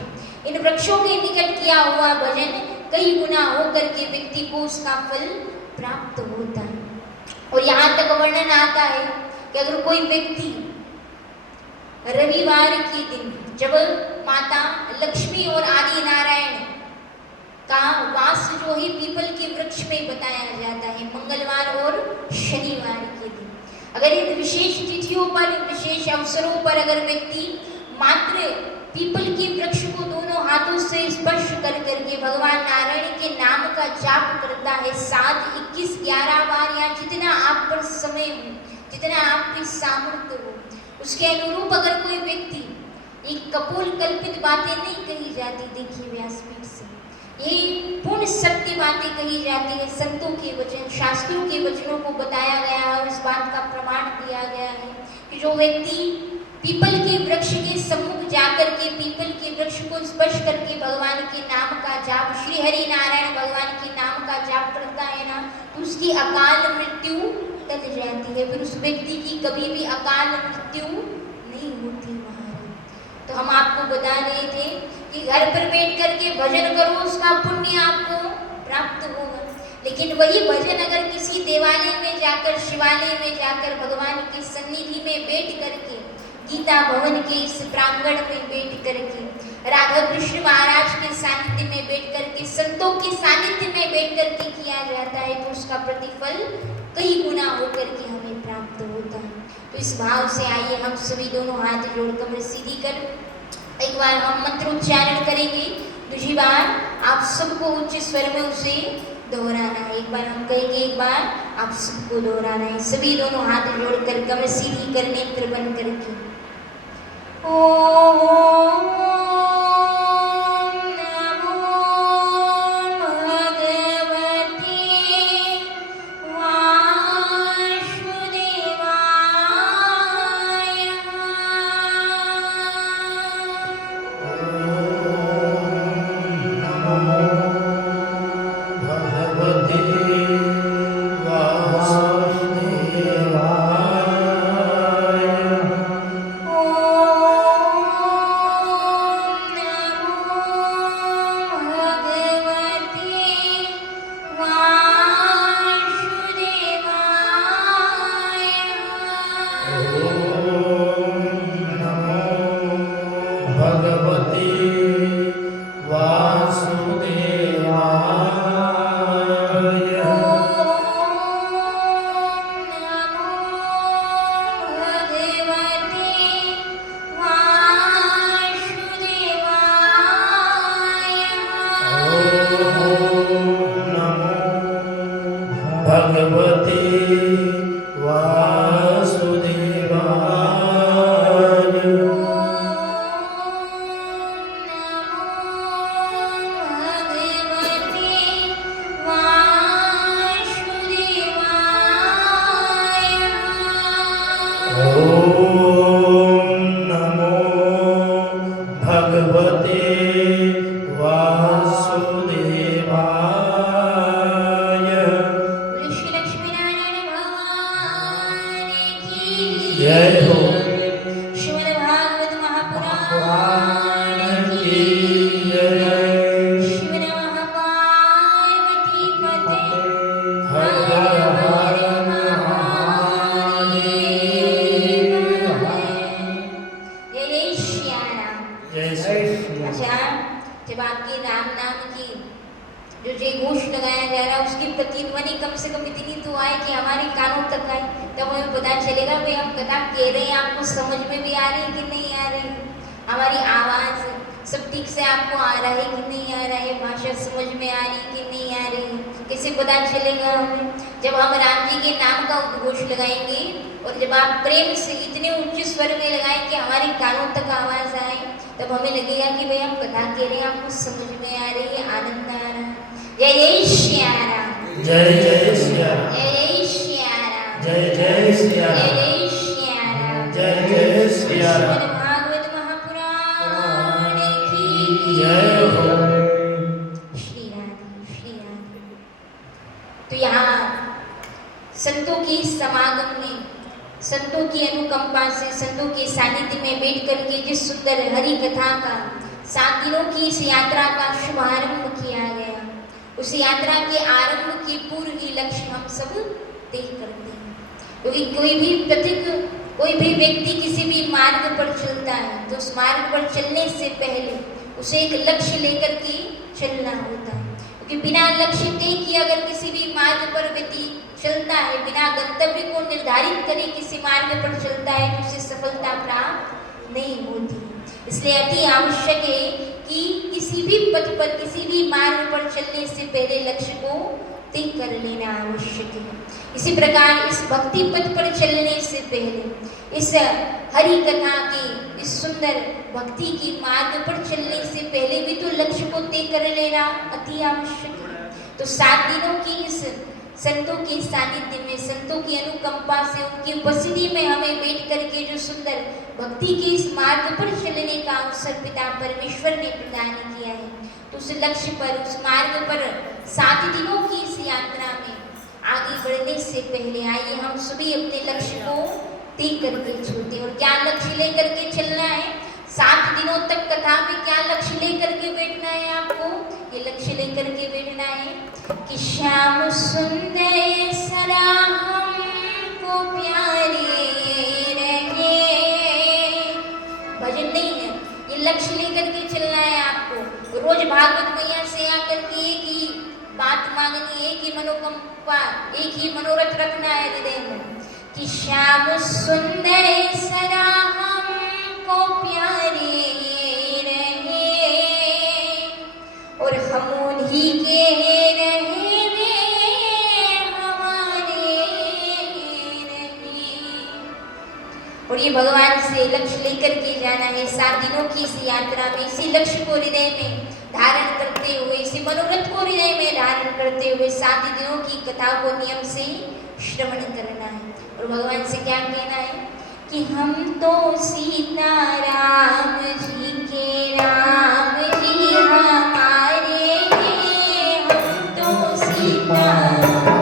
इन वृक्षों के निकट किया हुआ भजन कई गुना होकर के व्यक्ति को उसका फल प्राप्त होता है। और यहाँ तक वर्णन आता है कि अगर कोई व्यक्ति रविवार के दिन, जब माता लक्ष्मी और आदि नारायण का वास जो है पीपल के वृक्ष में बताया जाता है, मंगलवार और शनिवार के दिन, अगर इन विशेष तिथियों पर, विशेष अवसरों पर अगर व्यक्ति मात्र पीपल के वृक्ष को दोनों हाथों से स्पर्श कर करके भगवान नारायण के नाम का जाप करता है 7, 21, 11 बार, या जितना आप पर समय हो, जितना आप पर सामर्थ्य हो, उसके अनुरूप अगर कोई व्यक्ति, एक कपोल कल्पित बातें नहीं कही जाती, देखिए व्यासपीठ से ये पूर्ण सत्य बातें कही जाती है, संतों के वचन, शास्त्रों के वचनों को बताया गया है और इस बात का प्रमाण दिया गया है कि जो व्यक्ति पीपल के वृक्ष के सम्मुख जाकर के पीपल के वृक्ष को स्पर्श करके भगवान के नाम का जाप, श्री हरि नारायण भगवान के नाम का जाप करता है ना, तो उसकी अकाल मृत्यु टल जाती है, फिर उस व्यक्ति की कभी भी अकाल मृत्यु नहीं होती महाराज। तो हम आपको बता रहे थे कि घर पर बैठ करके भजन करो, उसका पुण्य आपको प्राप्त होगा, लेकिन वही भजन अगर किसी देवालय में जाकर, शिवालय में जाकर, भगवान की सन्निधि में बैठ करके, गीता भवन के इस प्रांगण में बैठ करके, राधा कृष्ण महाराज के सानिध्य में बैठ करके, संतों के सानिध्य में बैठ करके किया जाता है, तो उसका प्रतिफल कई गुना होकर के हमें प्राप्त होता है। तो इस भाव से आइए हम सभी दोनों हाथ जोड़ कमर सीधी कर एक बार हम मंत्रोच्चारण करेंगे, दूसरी बार आप सबको उच्च स्वर में उसे दोहराना है। एक बार हम कहेंगे, एक बार आप सबको दोहराना है। सभी दोनों हाथ जोड़कर कमर सीधी कर नेत्र बंद करके ओम भगवते वासुदेवाय। ओम नमो भगवते वासुदेवाय। श्री लक्ष्मीनारायण भगवान की जय हो। श्रीमद् भागवत महापुराण की जय। श्रीमद् महापार्वती पते हर हर हर महादेव। जय जय श्री राम। जय श्री अच्छा, जब आपके राम नाम की जो जय घोष लगाया जा रहा है उसकी प्रतिध्वनि कम से कम इतनी तो आए कि हमारे कानों तक आए, तब हमें पता चलेगा भाई हम कथा कह रहे हैं आपको समझ में भी आ रही है कि नहीं आ रही, हमारी आवाज सब ठीक से आपको आ रहा है कि नहीं आ रहा है, भाषा समझ में आ रही कि नहीं आ रही, कैसे पता चलेगा हमें? जब हम राम जी के नाम का उद्घोष लगाएंगे और जब आप प्रेम से इतने उच्च स्वर में लगाएं कि हमारे कानों तक आवाज आए, तब हमें लगेगा कि भाई हम कथा कह रहे हैं, आपको समझ में आ रही है, आनंद आ रहा है। जय जय श्री राम। जय जय श्री राम। जय जय श्री राम। जय जय श्री राम। जय जय श्री राम। जय जय श्री राम। श्रीमद् भागवत महापुराण की जय हो। श्री राधे श्री राधे। तो यहाँ संतों की समागम में, संतों की अनुकंपा से, संतों के सानिध्य में बैठ करके जिस सुंदर हरि कथा का 7 दिनों की इस यात्रा का शुभारंभ किया गया, उस यात्रा के आरंभ के पूर्व ही लक्ष्य हम सब तय करते हैं। क्योंकि कोई भी व्यक्ति किसी भी मार्ग पर चलता है तो उस मार्ग पर चलने से पहले उसे एक लक्ष्य लेकर के चलना होता है। क्योंकि बिना लक्ष्य तय किए अगर किसी भी मार्ग पर व्यक्ति चलता है, बिना गंतव्य को निर्धारित करे किसी मार्ग पर चलता है तो उसे सफलता प्राप्त नहीं होती। इसलिए अति आवश्यक है कि किसी भी पथ पर, किसी भी मार्ग पर चलने से पहले लक्ष्य को तय कर लेना आवश्यक है। इसी प्रकार इस भक्ति पथ पर चलने से पहले, इस हरि कथा की इस सुंदर भक्ति की मार्ग पर चलने से पहले भी तो लक्ष्य को तय कर लेना अति आवश्यक है। तो 7 दिनों की इस संतों के सानिध्य में, संतों की अनुकंपा से, उनकी उपस्थिति में हमें बैठ करके जो सुंदर भक्ति के इस मार्ग पर चलने का अवसर पिता परमेश्वर ने प्रदान किया है, तो उस लक्ष्य पर, उस मार्ग पर 7 दिनों की इस यात्रा में आगे बढ़ने से पहले आइए हम सभी अपने लक्ष्य को तय करके चलते हैं। और क्या लक्ष्य लेकर के चलना है? 7 दिनों तक कथा में क्या लक्ष्य लेकर के बैठना है आपको? ये लक्ष्य लेकर के बैठना है कि श्याम सुंदर सदा हमको प्यारे रहे। भजन नहीं है, ये लक्ष्य लेकर के चलना है आपको। रोज भागवत मैया से आकर के एक ही बात मांगनी है, एक ही मनोकंपा, एक ही मनोरथ रखना है हृदय में कि श्याम सुंदर सदा हमको प्यारे रहे और हम उन्हीं के रहे वे हमारे रहे। और ये भगवान से लक्ष्य लेकर के जाना है 7 दिनों की इस यात्रा में। इसी लक्ष्य को हृदय में धारण करते हुए, इसी मनोरथ को हृदय में धारण करते हुए 7 दिनों की कथा को नियम से श्रवण करना है। और भगवान से क्या कहना है कि हम तो सीता राम जी के, राम जी हमारे हैं, हम तो सीता हमारे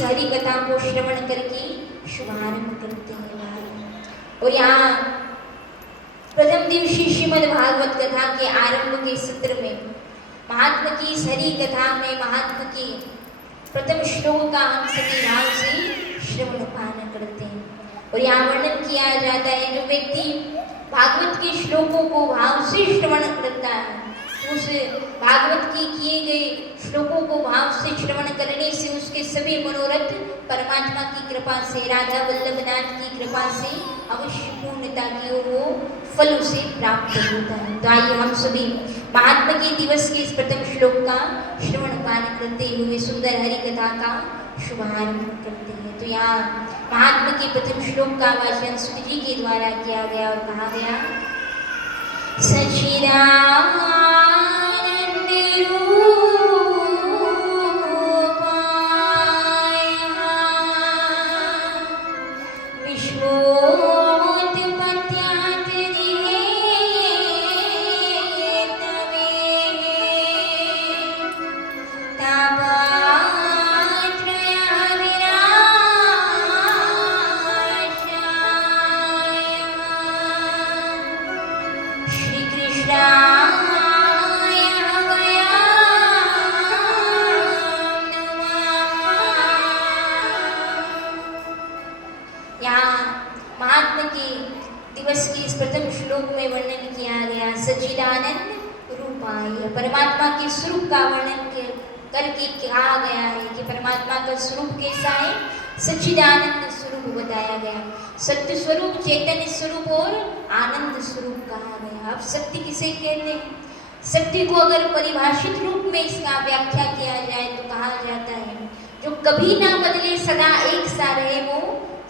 इस हरि कथा को श्रवण करके शुभारंभ करते हैं महाराज। और यहाँ प्रथम दिवसीय श्रीमद् भागवत कथा के आरंभ के सत्र में महात्मा की इस हरि कथा में महात्मा के प्रथम श्लोक का हम सभी भाव से श्रवण पान करते हैं। और यहाँ वर्णन किया जाता है जो व्यक्ति भागवत के श्लोकों को भाव से श्रवण करता है, उस भागवत के किए गए श्लोकों को भाव से श्रवण करने से उसके सभी मनोरथ परमात्मा की कृपा से, राधा वल्लभनाथ की कृपा से अवश्य पूर्णता की ओर वो फल उसे प्राप्त होता है। तो आइए हम सभी महात्मा के दिवस के इस प्रथम श्लोक का श्रवण पान करते हुए सुंदर हरि कथा का शुभारंभ करते हैं। तो यहाँ महात्मा के प्रथम श्लोक का वाचन सुत जी के द्वारा किया गया और कहा गया, सच्चिदानंद परमात्मा के स्वरूप का वर्णन करके कहा गया है कि परमात्मा का स्वरूप कैसा है, सच्चिदानंद स्वरूप बताया गया, सत्य स्वरूप, चैतन्य स्वरूप और आनंद स्वरूप कहा गया। अब सत्य किसे कहते हैं? सत्य को अगर परिभाषित रूप में इसका व्याख्या किया जाए तो कहा जाता है जो कभी ना बदले, सदा एक सा रहे, वो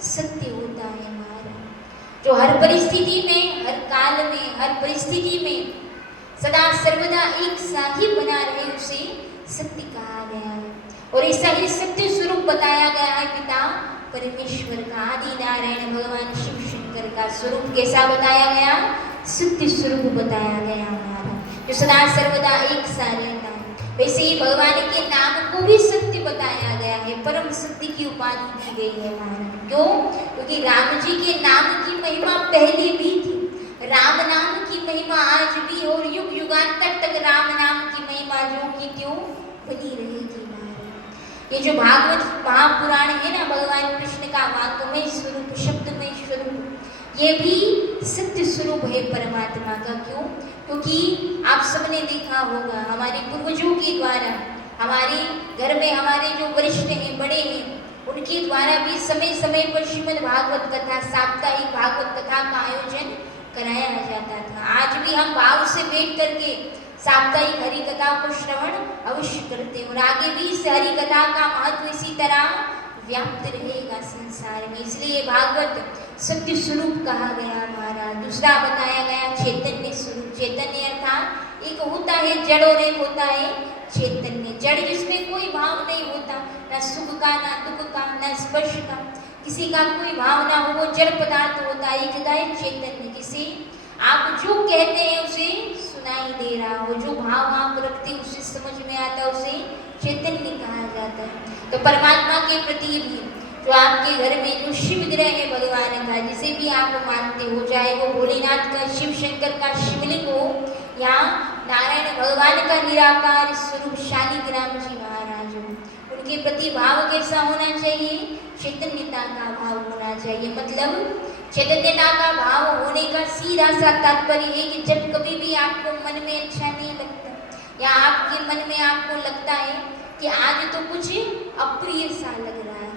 सत्य होता है महाराज। जो हर परिस्थिति में, हर काल में, हर परिस्थिति में सदा सर्वदा एक सा ही बना रहे, उसे सत्य कहा गया है। और ऐसा ही सत्य स्वरूप बताया गया है पिता परमेश्वर का, आदि नारायण भगवान शिव शंकर का स्वरूप कैसा बताया गया, सत्य स्वरूप बताया गया हमारा, जो सदा सर्वदा एक सा रहता है। वैसे ही भगवान के नाम को भी सत्य बताया गया है, परम सत्य की उपाधि दी गई है हमारा। क्यों? क्योंकि राम जी के नाम की महिमा पहले भी थी, राम नाम की महिमा आज भी और युग युगांतर तक राम नाम की महिमा जो की त्यों बनी रहेगी महाराज। ये जो भागवत महापुराण है ना, भगवान कृष्ण का वाक्यमय स्वरूप, शब्दमय स्वरूप, ये भी सत्य स्वरूप है परमात्मा का। क्यों? क्योंकि आप सबने देखा होगा हमारे पूर्वजों के द्वारा, हमारे घर में हमारे जो वरिष्ठ हैं, बड़े हैं, उनके द्वारा भी समय समय पर श्रीमद् भागवत कथा, साप्ताहिक भागवत कथा का आयोजन कराया जाता था। आज भी हम भाव से बैठ करके साप्ताहिक हरि कथा को श्रवण अवश्य करते हैं और आगे भी इस हरि कथा का महत्व इसी तरह व्याप्त रहेगा संसार में। इसलिए भागवत सत्य स्वरूप कहा गया हमारा। दूसरा बताया गया चैतन्य स्वरूप। चैतन्य अर्थात एक होता है जड़ और एक होता है चैतन्य। जड़ जिसमें कोई भाव नहीं होता, न सुख का, न दुख का, न स्पर्श का, किसी का कोई भाव ना हो, वो जड़ पदार्थ होता है। एक होता है चैतन्य, किसी आप जो कहते हैं उसे सुनाई दे रहा हो, जो भाव आप रखते हैं उसे समझ में आता है, उसे चैतन्य कहा जाता है। तो परमात्मा के प्रति भी जो आपके घर में जो शिव ग्रह है भगवान का, जिसे भी आप मानते हो, चाहे वो भोलेनाथ का, शिव शंकर का शिवलिंग हो, या नारायण भगवान का निराकार स्वरूप शालिग्राम जी महाराज हो, उनके प्रति भाव कैसा होना चाहिए? चैतन्यता का भाव होना चाहिए। मतलब चैतन्यता का भाव होने का सीधा सा तात्पर्य है कि जब कभी भी आपको मन में अच्छा नहीं लगता या आपके मन में आपको लगता है कि आज तो कुछ अप्रिय सा लग रहा है,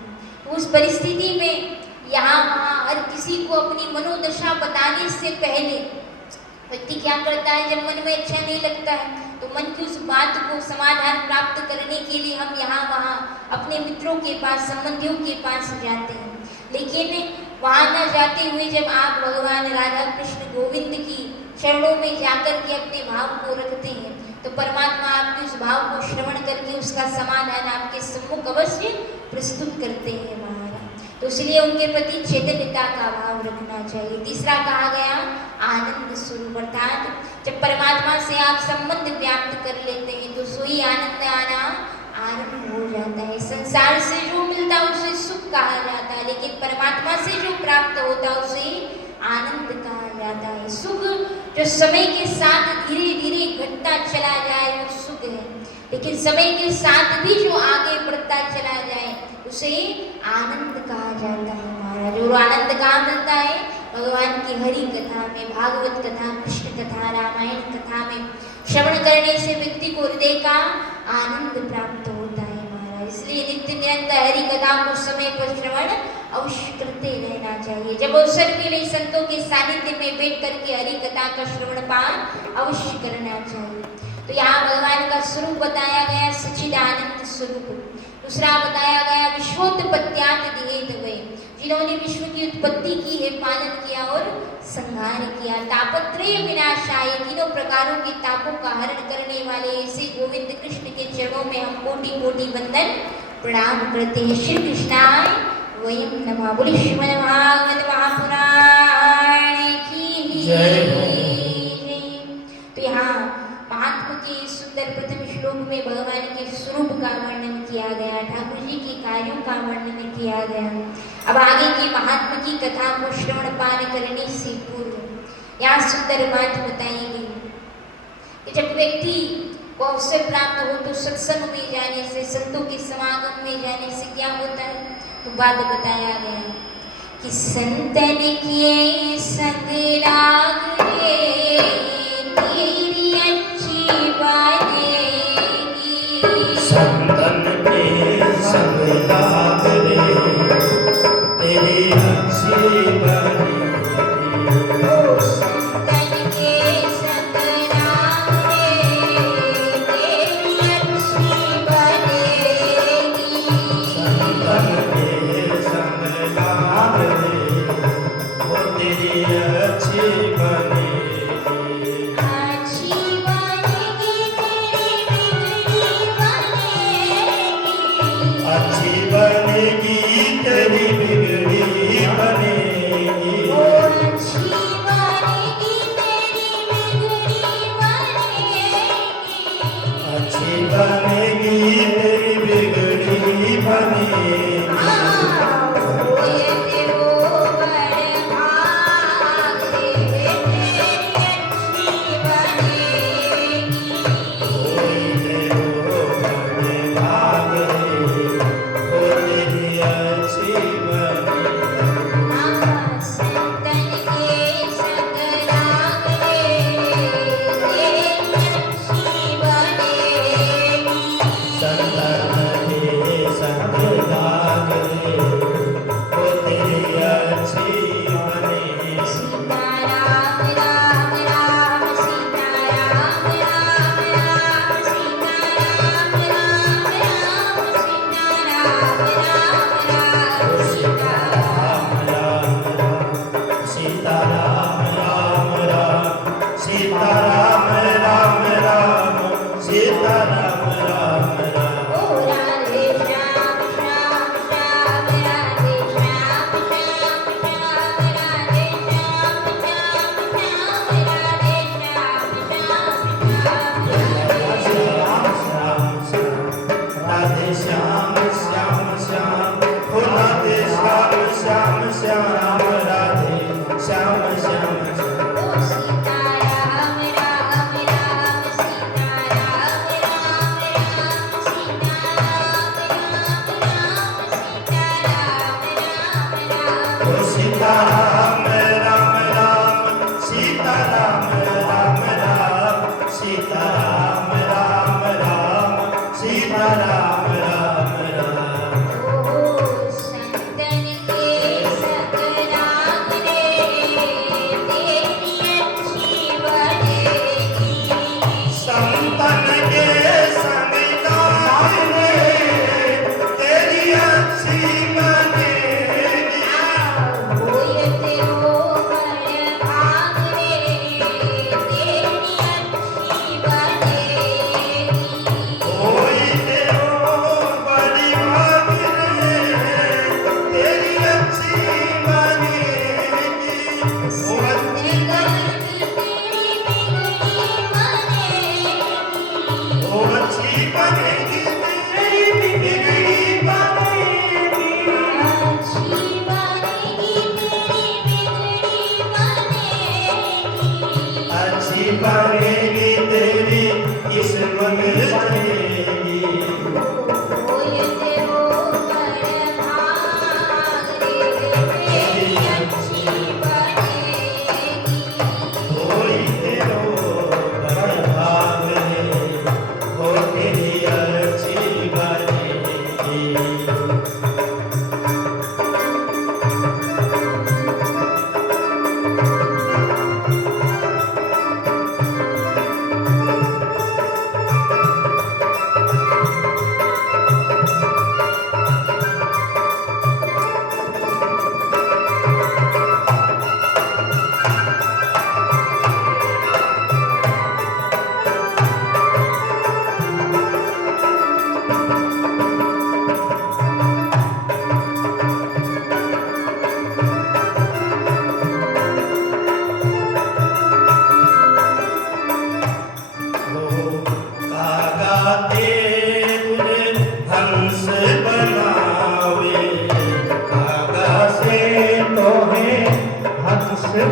उस परिस्थिति में यहाँ वहाँ हर किसी को अपनी मनोदशा बताने से पहले व्यक्ति क्या करता है? जब मन में अच्छा नहीं लगता है तो मन की उस बात को समाधान प्राप्त करने के लिए हम यहाँ वहाँ अपने मित्रों के पास, संबंधियों के पास जाते हैं। लेकिन वहाँ न जाते हुए जब आप भगवान राधा कृष्ण गोविंद की चरणों में जाकर के अपने भाव को रखते हैं तो परमात्मा आपके उस भाव को श्रवण करके उसका समाधान आपके सम्मुख अवश्य प्रस्तुत करते हैं महाराज। तो इसलिए उनके प्रति चैतन्यता का भाव रखना चाहिए। तीसरा कहा गया आनंद स्वरूप, अर्थात जब परमात्मा से आप संबंध व्याप्त कर लेते हैं तो सोई आनंद आना आरंभ हो जाता है। संसार से जो मिलता मिलता उसे सुख कहा जाता है, लेकिन परमात्मा से जो प्राप्त होता उसे आनंद कहा जाता है। सुख जो समय के साथ धीरे धीरे घटता चला जाए वो सुख है, लेकिन समय के साथ भी जो आगे बढ़ता चला जाए उसे आनंद कहा जाता है महाराज। और आनंद कहाँ मिलता है? भगवान की हरि कथा में, भागवत कथा, कृष्ण कथा, रामायण कथा में श्रवण करने से व्यक्ति को हृदय का आनंद प्राप्त होता है महाराज। इसलिए नित्य निरंतर हरि कथा को समय पर श्रवण अवश्य करते रहना चाहिए। जब अवसर मिले संतों के सानिध्य में बैठ करके हरि कथा का श्रवण पान अवश्य करना चाहिए। तो यहाँ भगवान का स्वरूप बताया गया सच्चिदानंद स्वरूप। दूसरा बताया गया विश्वोत्पत्त्यात् ध्येतवे, जिन्होंने विश्व की उत्पत्ति की है, पालन किया और संहार किया। तापत्रय विनाशाय, तीनों प्रकारों के तापों का हरण करने वाले ऐसे गोविंद कृष्ण के चरणों में हम कोटि कोटि वंदन प्रणाम करते हैं। श्री कृष्णाय वयम नमः। बोले श्रीमद् भागवत महापुराण की जय। तो यहाँ महात्मा के सुंदर प्रथम श्लोक में भगवान के स्वरूप का वर्णन किया गया, ठाकुर जी के कार्यों का वर्णन किया गया। अब आगे की महात्मा की कथा को श्रवण पान करने से पूर्व यहाँ सुंदर बात बताई गई कि जब व्यक्ति को अवसर प्राप्त हो तो सत्संग में जाने से, संतों के समागम में जाने से क्या होता है? तो बात बताया गया कि संतन के संग लाग रे तेरी अच्छी बनेगी। संतन के संग लाग रे तेरी अच्छी बनेगी। ओ संतन के संग लाग रे तेरी अच्छी बनेगी। संतन के संग लाग रे वो तेरी अच्छी बनेगी। अच्छी बनेगी तेरी बिगड़ी बनेगी। अच्छी बनेगी तेरी बिगड़ी बनेगी। ओ अच्छी बनेगी तेरी बिगड़ी बनेगी। अच्छी बनेगी तेरी बिगड़ी बनेगी। संतन के संग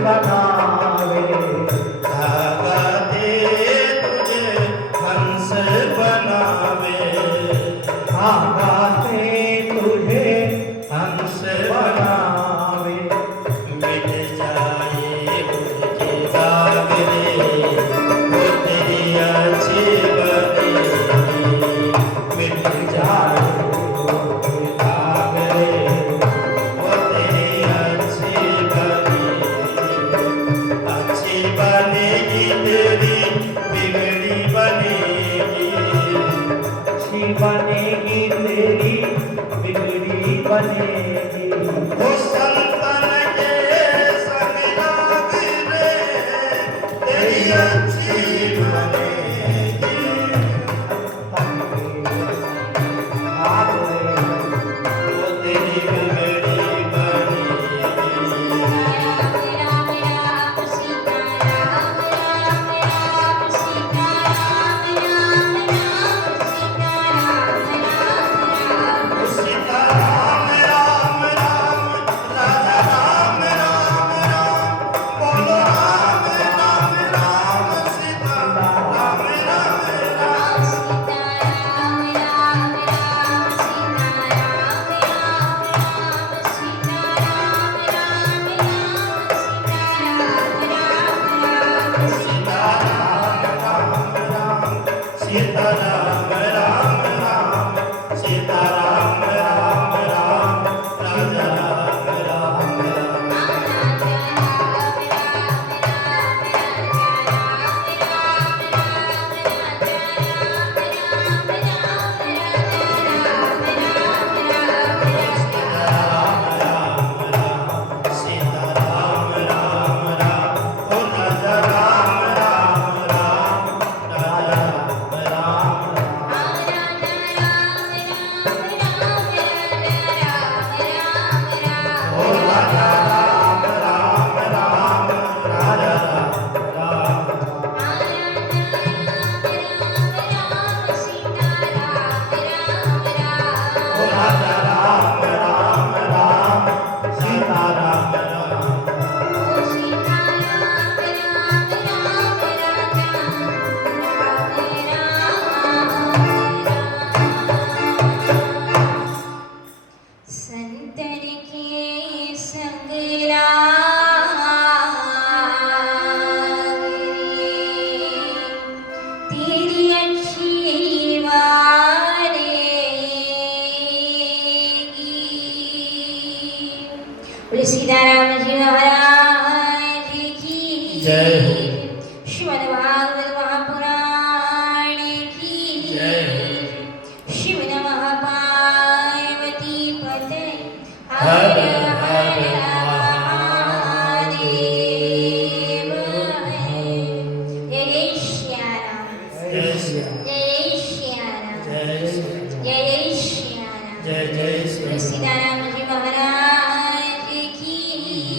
बनावे, धागा दे तुझे हंस बनावे, धागा दे तुझे हंस बनावे, मिट जाए उनके दाग रे, वो तेरी अच्छी बनेगी, मिट जाए उनके दाग रे, वो तेरी अच्छी बनेगी तेरी बिगड़ी बनेगी, अच्छी बनेगी तेरी बिगड़ी बनेगी, वो संतन के संग लाग रे, तेरी अच्छी बनेगी, वो तेरी बिगड़ी बनेगी। सीताराम राम राम, राजा राम राम राम, बोलो राम राम राम, सीताराम राम राम। सीताराम राम राम, सीताराम राम राम, सीताराम राम राम, राजा राम राम राम। सीताराम राम राम, सीताराम राम राम, ओ राजा राम राम राम, राजा राम राम राम। ओ राजा राम राम राम, राजा राम राम। ओ राजा राम राम राम, सीताराम राम। संतर के संग लागे, तेरी अच्छी वारेगी। बोले सीताराम जी महाराज की जय हो। श्रीमद् भागवत महापुराण की जय हो। शिव नमः पार्वती पते हर हर हर महादेव। जय जय श्या राम, जय श्री राम, जय श्या राम, जय श्री राम, जय जय श्या राम। जय जय श्री राम। सीताराम जी महाराज की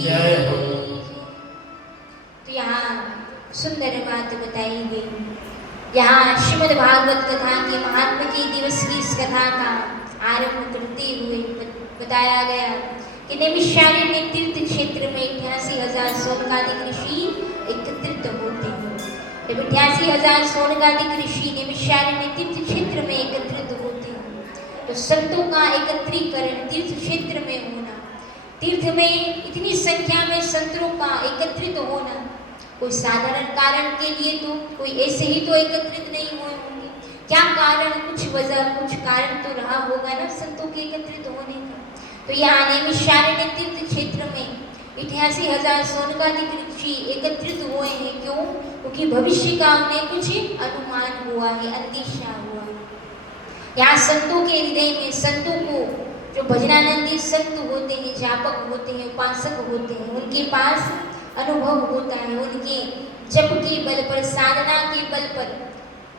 जय हो। तो यहाँ सुंदर बात बताई गई। यहाँ श्रीमद् भागवत कथा के महात्मा की दिवस की इस कथा का आरंभ करते हुए बताया गया कि नैमिषारण्य तीर्थ क्षेत्र में 88,000 सोनकादिक ऋषि एकत्रित होते हैं। जब 88,000 सोनकादिक ऋषि नैमिषारण्य तीर्थ क्षेत्र में एकत्रित होते हैं तो संतों का एकत्रीकरण तीर्थ क्षेत्र में होना, तीर्थ में इतनी संख्या में संतों का एकत्रित होना कोई साधारण कारण के लिए तो कोई ऐसे ही तो एकत्रित नहीं हुए होंगे। क्या कारण, कुछ वजह, कुछ कारण तो रहा होगा ना संतों के एकत्रित होने का। तो यहाँ नैमिषारण्य तीर्थ क्षेत्र में 88,000 सोनकादिक ऋषि एकत्रित हुए हैं। क्यों? क्योंकि भविष्य का उन्हें कुछ अनुमान हुआ है, अंदेशा हुआ है। यहाँ संतों के हृदय में, संतों को जो भजनानंदी संत होते हैं, जापक होते हैं, उपासक होते हैं, उनके पास अनुभव होता है। उनके जप के बल पर, साधना के बल पर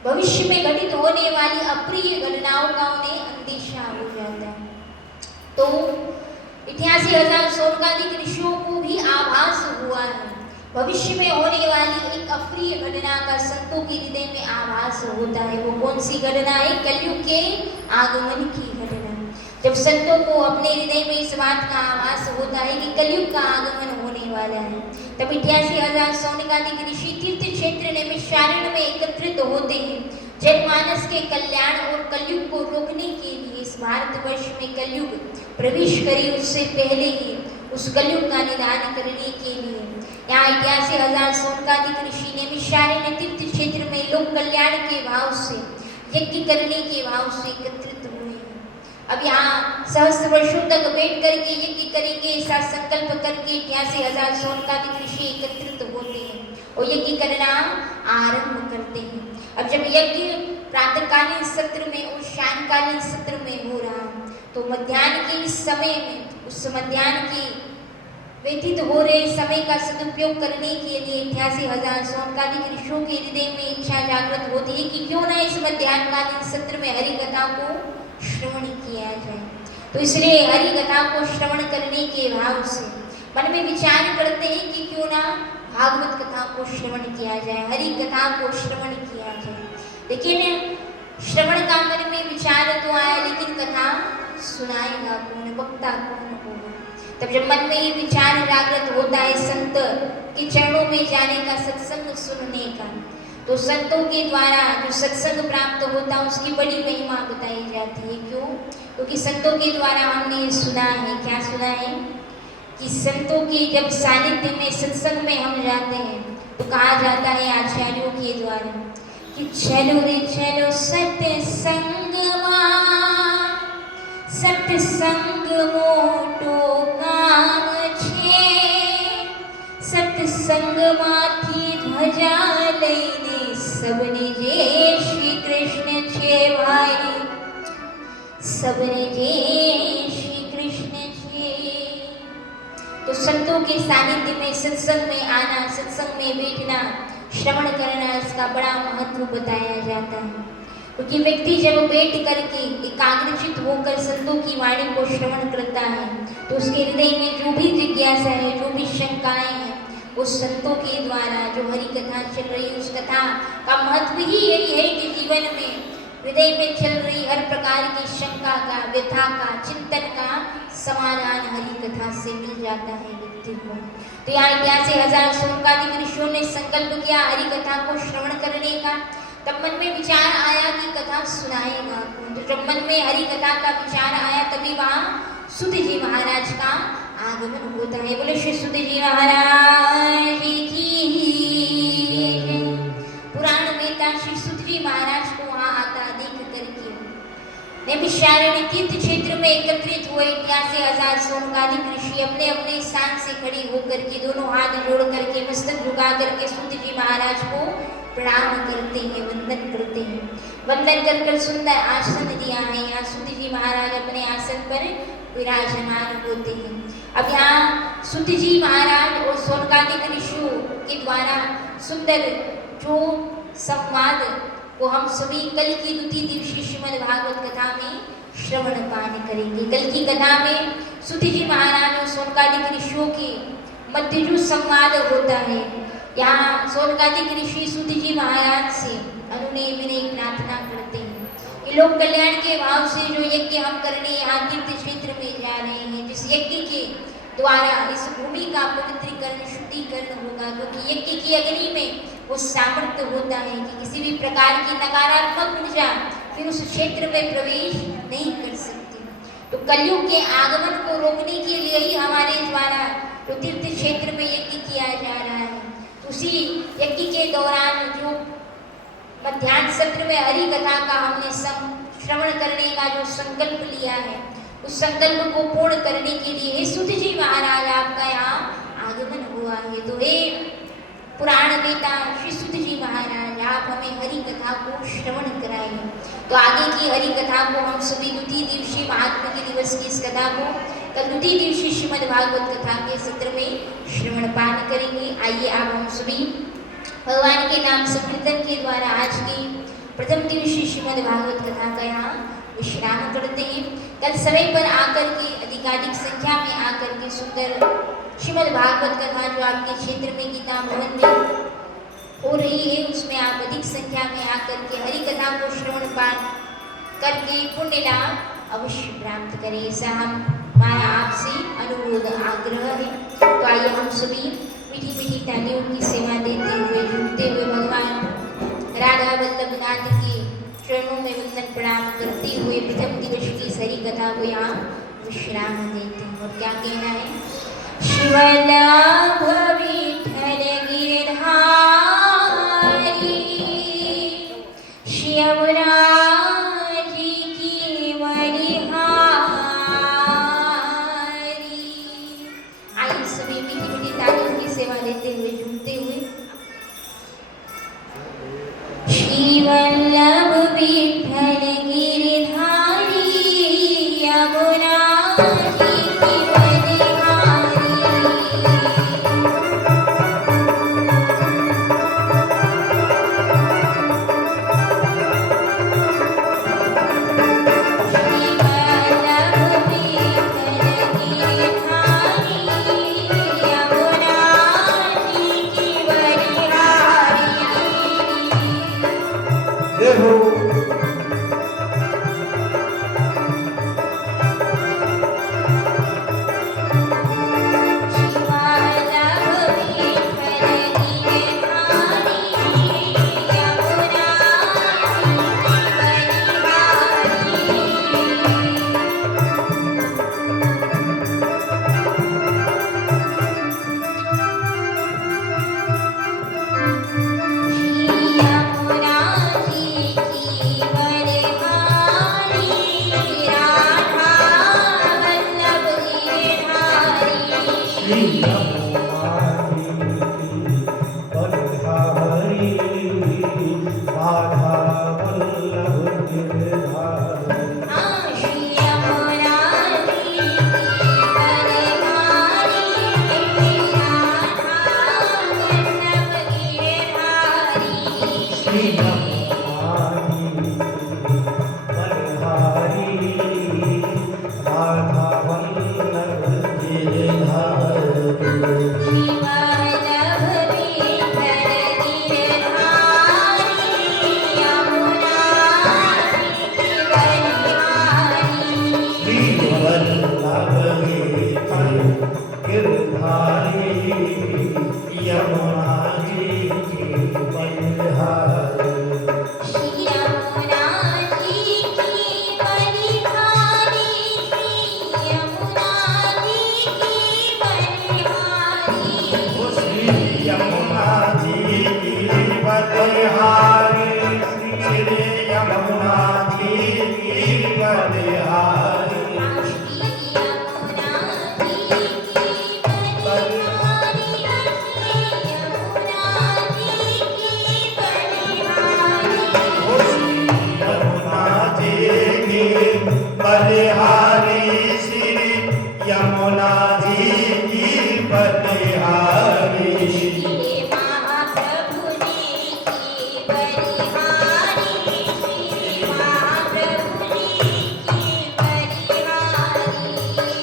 भविष्य में घटित होने वाली अप्रिय घटनाओं का उन्हें अंदेशा हो जाता है। तो 88,000 सोनकादिक ऋषियों को भी आभास हुआ है। भविष्य में होने वाली एक अप्रिय घटना का संतों के हृदय में आभास होता है। वो कौन सी घटना है? कलयुग के आगमन की घटना। जब संतों को अपने हृदय में इस बात का आभास होता है कि कलयुग का आगमन होने वाला है। तब 88,000 सौनकादिक ऋषि तीर्थ क्षेत्र नैमिषारण्य में एकत्रित होते हैं। जनमानस के कल्याण और कलयुग को रोकने के लिए इस भारतवर्ष में कलयुग प्रवेश करे उससे पहले ही उस कलयुग का निदान करने के लिए यहाँ 88,000 सौनकादिक ऋषि नैमिषारण्य तीर्थ क्षेत्र में लोक कल्याण के भाव से यज्ञ करने के भाव से एकत्रित हुए हैं। अब यहाँ सहस्त्र वर्षों तक बैठ करके यज्ञ करेंगे ऐसा संकल्प करके 88,000 सौनकादिक ऋषि एकत्रित होते हैं और यज्ञ करना आरंभ करते हैं। अब जब यज्ञ प्रातःकालीन सत्र में और सायंकालीन सत्र में हो रहा तो मध्याह्न के इस समय में उस मध्याह्न के व्यतीत हो रहे समय का सदुपयोग करने के लिए 88,000 सौनकादिक ऋषियों के हृदय में इच्छा जागृत होती है कि क्यों ना इस मध्याह्नकालीन सत्र में हरि कथा को श्रवण किया जाए। तो इसलिए हरि कथा को श्रवण करने के भाव से मन में विचार करते हैं कि क्यों ना भागवत कथा को श्रवण किया जाए, हरि कथा को श्रवण किया जाए। लेकिन श्रवण का मन में विचार तो आया, लेकिन कथा सुनाएगा कौन, वक्ता कौन होगा। तब जब मन में ये विचार जागृत होता है संत के चरणों में जाने का, सत्संग सुनने का, तो संतों के द्वारा जो सत्संग प्राप्त होता है उसकी बड़ी महिमा बताई जाती है। क्यों? क्योंकि संतों के द्वारा हमने सुना है, क्या सुना है कि संतों के जब सानिध्य में सत्संग में हम जाते हैं तो कहा जाता है आचार्यों के द्वारा कि चलो रे चलो सत्संग सत्संग मोटो काम छे, सत्संग माथी ध्वजा लईने सबने जय श्री कृष्ण छे भाई, सबने जय श्री कृष्ण छे। तो संतों के सानिध्य में सत्संग में आना, सत्संग में बैठना, श्रवण करना, इसका बड़ा महत्व बताया जाता है। क्योंकि व्यक्ति जब बैठ करके एकाग्रचित होकर संतों की वाणी को श्रवण करता है तो उसके हृदय में जो भी जिज्ञासा है, जो भी शंकाएं हैं, वो संतों के द्वारा जो हरि कथा चल रही है उस कथा का महत्व ही यही है कि जीवन में हृदय में चल रही हर प्रकार की शंका का, व्यथा का, चिंतन का समाधान हरि कथा से मिल जाता है व्यक्ति को। तो यहाँ 88,000 सौनकादिक ऋषियों ने संकल्प किया हरि कथा को श्रवण करने का। तब मन में विचार आया कि कथा सुनाएगा कौन। तो जब मन में हरि कथा का विचार आया तभी वहाँ सुत जी महाराज का आगमन होता है। बोले श्री सुत जी महाराज की। पुराण वेता श्री सुत जी महाराज को वहाँ आता देख करके नैमिषारण्य तीर्थ क्षेत्र में एकत्रित हुए 88,000 सौनकादिक ऋषि अपने अपने स्थान से खड़े होकर के दोनों हाथ जोड़ करके मस्तक झुका करके सुत जी महाराज को प्रणाम करते हैं, वंदन करते हैं। वंदन कर सुंदर आसन दिया है। यहाँ सुत जी महाराज अपने आसन पर विराजमान होते हैं। अब यहाँ सुत जी महाराज और सौनकादिक ऋषियों के द्वारा सुंदर जो संवाद को हम सभी कल की द्वितीय दिवसीय श्रीमद् भागवत कथा में श्रवण पान करेंगे। कल की कथा में सुत जी महाराज और सौनकादिक ऋषियों के मध्य जो संवाद होता है, यहाँ सौनकादिक ऋषि सुत जी महाराज से अनुनय विनय प्रार्थना करते हैं कि लोक कल्याण के भाव से जो यज्ञ हम करने यहाँ तीर्थ क्षेत्र में जा रहे हैं, जिस यज्ञ के द्वारा इस भूमि का पवित्रीकरण शुद्धिकरण होगा, क्योंकि यज्ञ की अग्नि में वो सामर्थ्य होता है कि किसी भी प्रकार की नकारात्मक ऊर्जा फिर उस क्षेत्र में प्रवेश नहीं कर सकती। तो कलयुग के आगमन को रोकने के लिए ही हमारे द्वारा तो तीर्थ क्षेत्र में यज्ञ किया जा रहा है। उसी यज्ञ के दौरान जो मध्याह्न सत्र में हरि कथा का हमने श्रवण करने का जो संकल्प लिया है, उस संकल्प को पूर्ण करने के लिए हे सुत जी महाराज आपका यहाँ आगमन हुआ है। तो हे पुराण वेता श्री सुत जी महाराज आप हमें हरि कथा को श्रवण कराइए। तो आगे की हरि कथा को हम सभी द्वितीय दिवसीय महात्मा के दिवस की इस कथा को कल द्वितीय दिवसीय श्रीमद् भागवत कथा के सत्र में श्रवण पान करेंगे। आइए आप हम सभी भगवान के नाम संकीर्तन के द्वारा आज की प्रथम दिवसीय श्रीमद् भागवत कथा का यहाँ विश्राम करते हैं। कल समय पर आकर के अधिकाधिक संख्या में आकर के सुंदर श्रीमद् भागवत कथा जो आपके क्षेत्र में गीता भवन में हो रही है, उसमें आप अधिक संख्या में आकर के हरि कथा को श्रवण पान करके पुण्य लाभ अवश्य प्राप्त करें। ऐसा हमारा आपसे अनुरोध आग्रह है। तो आइए हम सभी मीठी मीठी तालियों की सेवा देते हुए झूमते हुए भगवान राधा वल्लभ नाथ के चरणों में वंदन प्रणाम करते हुए प्रथम दिवस की सरी कथा को यहाँ विश्राम देते हैं। और क्या कहना है? शिवल्लभ विठ्ठल गिरधारी श्यामरा जी की बलिहारी। आइए सभी मीठी मीठी तालियों की सेवा लेते हुए झूमते हुए श्रीवल्लभ विठ्ठल गिरधारी यमुना जी की बलिहारी। जय हो।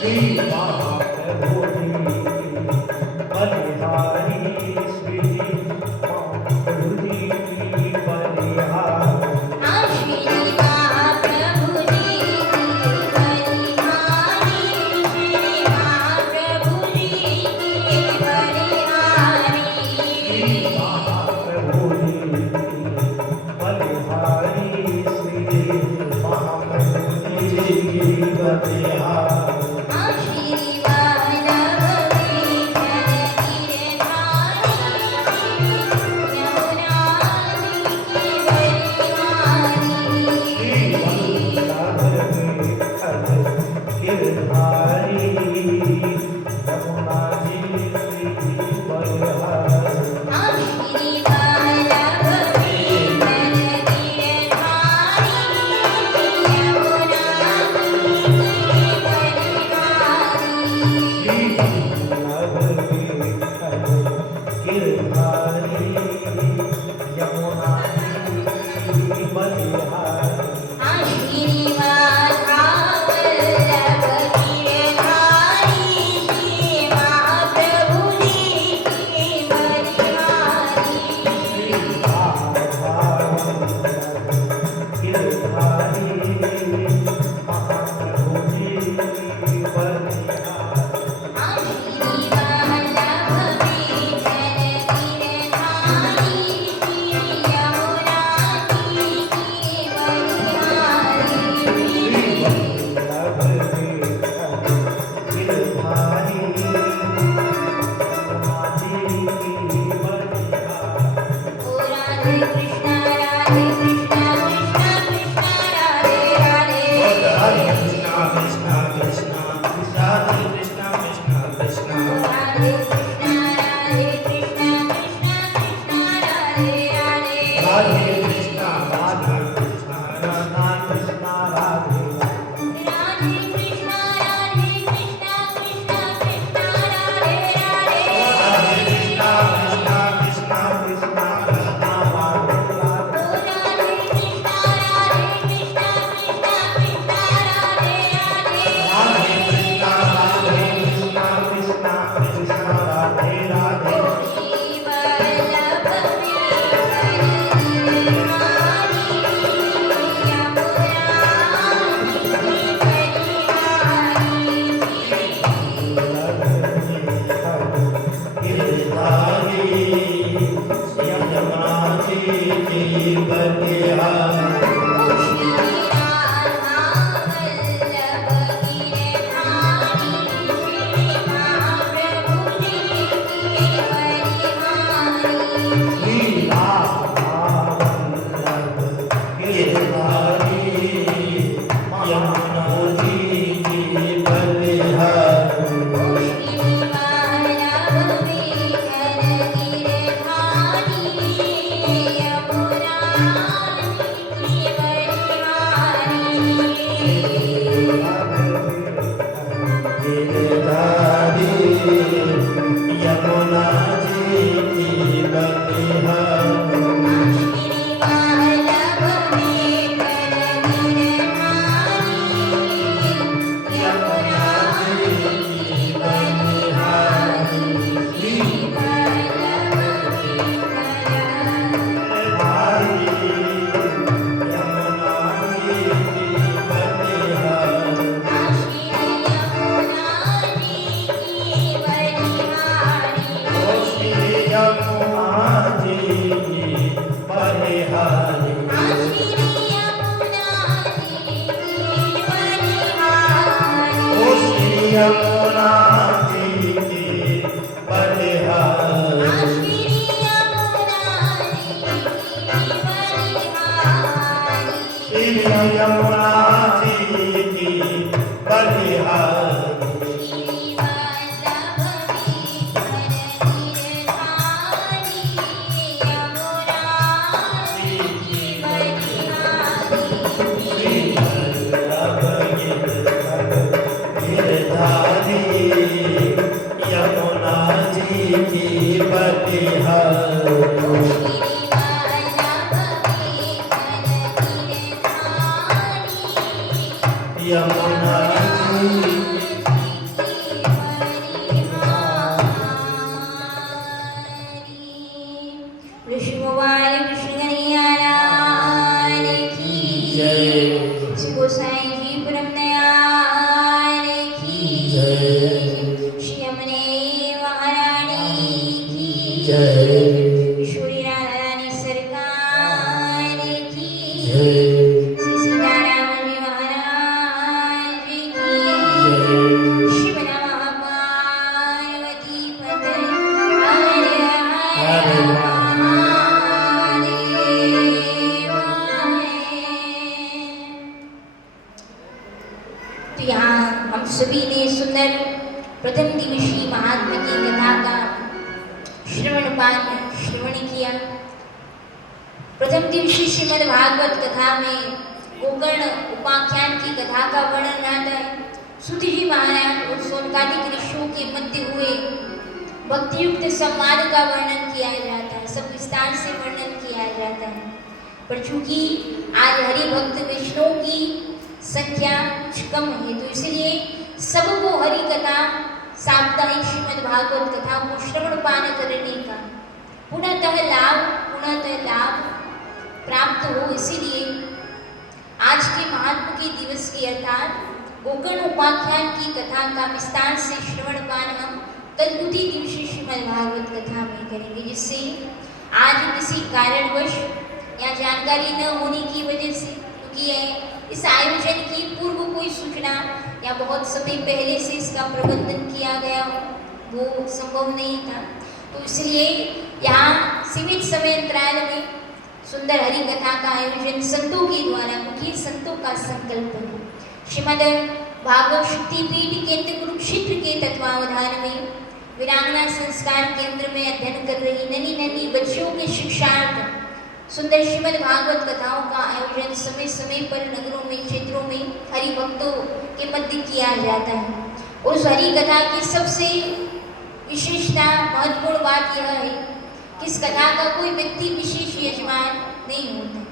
श्री वीरांगना संस्कार केंद्र में अध्ययन कर रही नन्ही नन्ही बच्चियों के शिक्षार्थ सुंदर श्रीमद् भागवत कथाओं का आयोजन समय समय पर नगरों में, क्षेत्रों में हरि भक्तों के मध्य किया जाता है। और उस हरि कथा की सबसे विशेषता, महत्वपूर्ण बात यह है कि इस कथा का कोई व्यक्ति विशेष यजमान नहीं होता।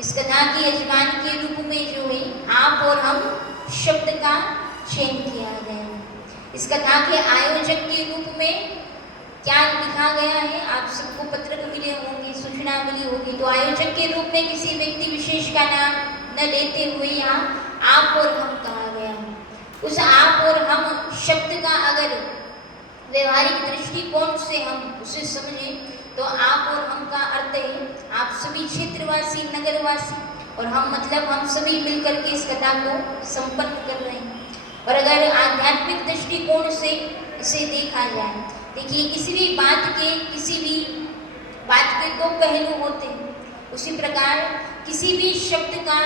इस कथा के यजमान के रूप में जो है आप और हम शब्द का चयन किया गया है। इस कथा के आयोजक के रूप में क्या लिखा गया है, आप सबको पत्रक मिले होंगे, सूचना मिली होगी। तो आयोजक के रूप में किसी व्यक्ति विशेष का नाम न लेते हुए यहाँ आप और हम कहा गया है। उस आप और हम शब्द का अगर व्यवहारिक दृष्टिकोण से हम उसे समझें तो आप और हम का अर्थ है आप सभी क्षेत्रवासी, नगरवासी, और हम मतलब हम सभी मिलकर के इस कथा को संपन्न कर रहे हैं। और अगर आध्यात्मिक दृष्टिकोण से इसे देखा जाए, देखिए किसी भी बात के दो पहलू होते हैं। उसी प्रकार किसी भी शब्द का,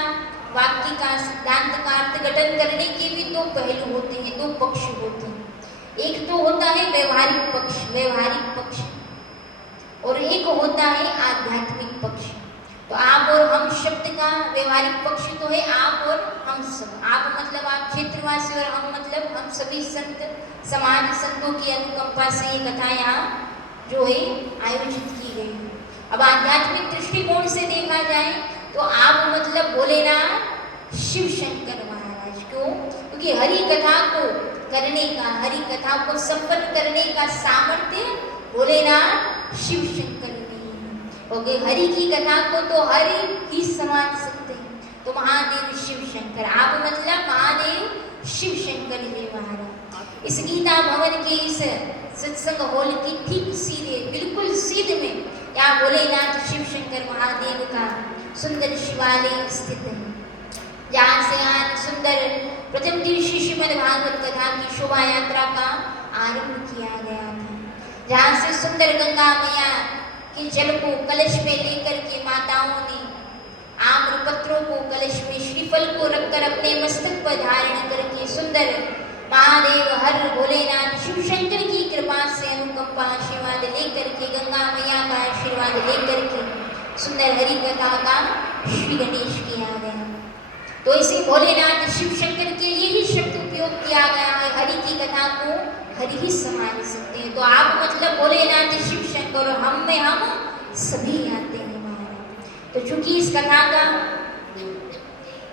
वाक्य का, सिद्धांत का अर्थघटन करने के भी दो पहलू होते हैं, दो पक्ष होते हैं। एक तो होता है व्यवहारिक पक्ष और एक होता है आध्यात्मिक पक्ष। तो आप और हम शब्द का व्यवहारिक पक्ष तो है आप और हम सब। आप मतलब आप क्षेत्रवासी और हम मतलब हम सभी संत समाज, संतों की अनुकंपा से ये कथा यहाँ जो है आयोजित की गई है। अब आध्यात्मिक दृष्टिकोण से देखा जाए तो आप मतलब भोलेनाथ शिव शंकर महाराज। क्यों? क्योंकि हरि कथा को करने का, हरि कथा को संपन्न करने का सामर्थ्य भोलेनाथ शिव शंकर ने है। और हरि की कथा को तो हरि ही समझ सकते हैं। तो महादेव शिव शंकर, आप मतलब महादेव शिव शंकर जी महाराज। इस गीता भवन के इस सत्संग हॉल की ठीक सीधे, बिल्कुल सीधे में यहाँ भोलेनाथ शिव शंकर महादेव का सुंदर शिवालय स्थित है, जहाँ से आज सुंदर प्रथम दिवसीय श्रीमद् भागवत कथा की शोभा यात्रा का आरंभ किया गया था। जहाँ से सुंदर गंगा मैया के जल को कलश में लेकर के माताओं ने आम्रपत्रों को कलश में श्रीफल को रखकर अपने मस्तक पर धारण करके सुंदर महादेव हर भोलेनाथ शिव शंकर की कृपा से अनुकंपा आशीर्वाद लेकर के, गंगा मैया का आशीर्वाद लेकर के सुंदर हरि कथा का श्री गणेश किया गया। तो इसे भोलेनाथ शिव शंकर के लिए ही शब्द उपयोग किया गया है। हरि की कथा को हरि ही संभाल सकते हैं। तो आप मतलब भोलेनाथ शिव शंकर और हम में हम सभी आते हैं महाराज। तो चूंकि इस कथा का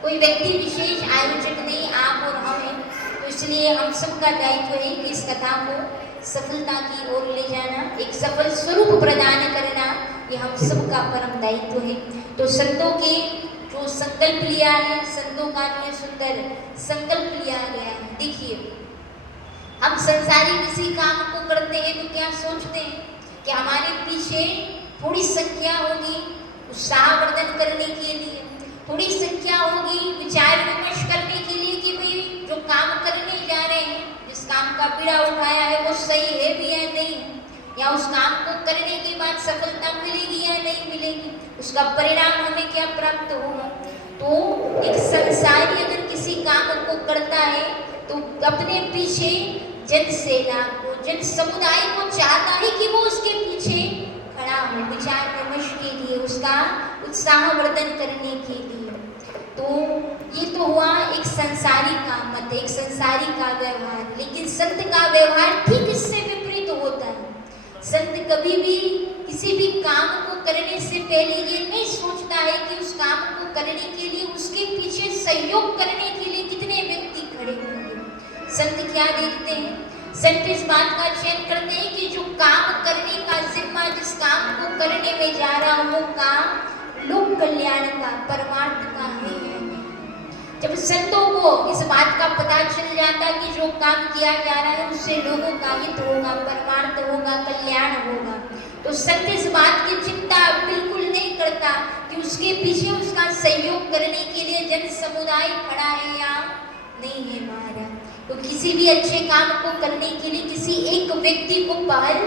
कोई व्यक्ति विशेष आयोजक नहीं, आप और हम हैं, तो इसलिए हम सबका दायित्व है कि इस कथा को सफलता की ओर ले जाना, एक सफल स्वरूप प्रदान करना, ये हम सबका परम दायित्व है। तो संतों के जो संकल्प लिया है, संतों का जो सुंदर संकल्प लिया गया है। देखिए हम संसारी किसी काम को करते हैं तो क्या सोचते हैं कि हमारे पीछे थोड़ी संख्या होगी उत्साहवर्धन करने के लिए, थोड़ी संख्या होगी विचार विमर्श करने के लिए कि भाई जो काम करने जा रहे हैं, जिस काम का बीड़ा उठाया है वो सही है भी या नहीं, या उस काम को करने के बाद सफलता मिलेगी या नहीं मिलेगी, उसका परिणाम हमें क्या प्राप्त होगा। तो एक संसारी अगर किसी काम को करता है तो अपने पीछे जन सेना को, जन समुदाय को चाहता है कि वो उसके पीछे खड़ा हो विचार विमर्श के लिए, उसका उत्साहवर्धन करने के लिए। तो ये तो हुआ एक संसारी का मत, एक संसारी का व्यवहार। लेकिन संत का व्यवहार ठीक इससे विपरीत होता है। संत कभी भी किसी भी काम को करने से पहले ये नहीं सोचता है कि उस काम को करने के लिए उसके पीछे सहयोग करने के लिए कितने व्यक्ति खड़े होंगे। संत क्या देखते हैं? संत इस बात का चयन करते हैं कि जो काम करने का जिम्मा, जिस काम को करने में जा रहा हूँ वो काम लोक कल्याण का, परमार्थ का है। जब संतों को इस बात का पता चल जाता कि जो काम किया जा रहा है उससे लोगों का हित होगा, परमार्थ होगा, कल्याण होगा, तो संत इस बात की चिंता बिल्कुल नहीं करता कि उसके पीछे उसका सहयोग करने के लिए जन समुदाय खड़ा है या नहीं है महाराज। तो किसी भी अच्छे काम को करने के लिए किसी एक व्यक्ति को पहल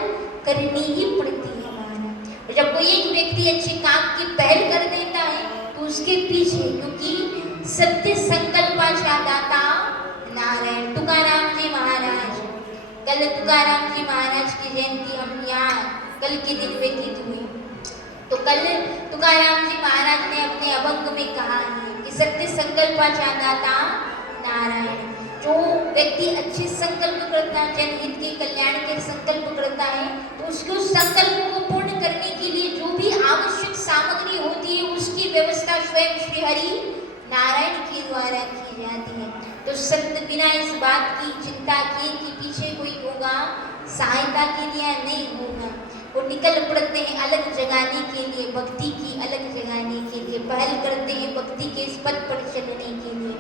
करनी ही पड़ती है महाराज। और जब कोई एक व्यक्ति अच्छे काम की पहल कर देता है तो उसके पीछे, क्योंकि सत्य संकल्पाचा दाता नारायण तुकाराम जी महाराज कल तुकाराम जी महाराज की जयंती हम यहाँ कल के दिन व्यतीत हुए। तो कल तुकाराम जी महाराज ने अपने अभंग में कहा है कि सत्य संकल्पाचा दाता नारायण। जो व्यक्ति अच्छे संकल्प करता है, जनहित के कल्याण के संकल्प करता है, तो उसके उस संकल्प को पूर्ण करने के लिए जो भी आवश्यक सामग्री होती है उसकी व्यवस्था स्वयं श्री हरि नारायण के द्वारा की जाती है। तो संत बिना इस बात की चिंता किए कि पीछे कोई होगा सहायता के लिए नहीं होगा, वो निकल पड़ते हैं अलग जगाने के लिए, भक्ति की अलग जगाने के लिए, पहल करते हैं भक्ति के इस पथ पर चलने के लिए।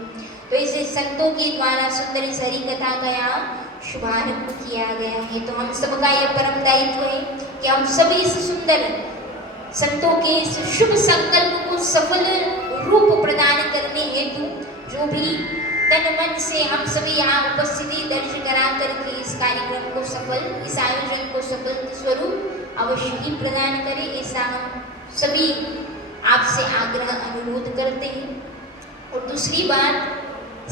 तो इसे संतों के द्वारा सुंदर इस हरि कथा का यहाँ शुभारंभ किया गया है। तो हम सबका यह परम दायित्व है कि हम सभी इस सुंदर संतों के इस शुभ संकल्प को सफल रूप प्रदान करने हेतु जो भी तन मन से हम सभी यहाँ उपस्थिति दर्ज करा करके इस कार्यक्रम को सफल, इस आयोजन को सफल स्वरूप अवश्य ही प्रदान करें, ऐसा हम सभी आपसे आग्रह अनुरोध करते हैं। और दूसरी बात,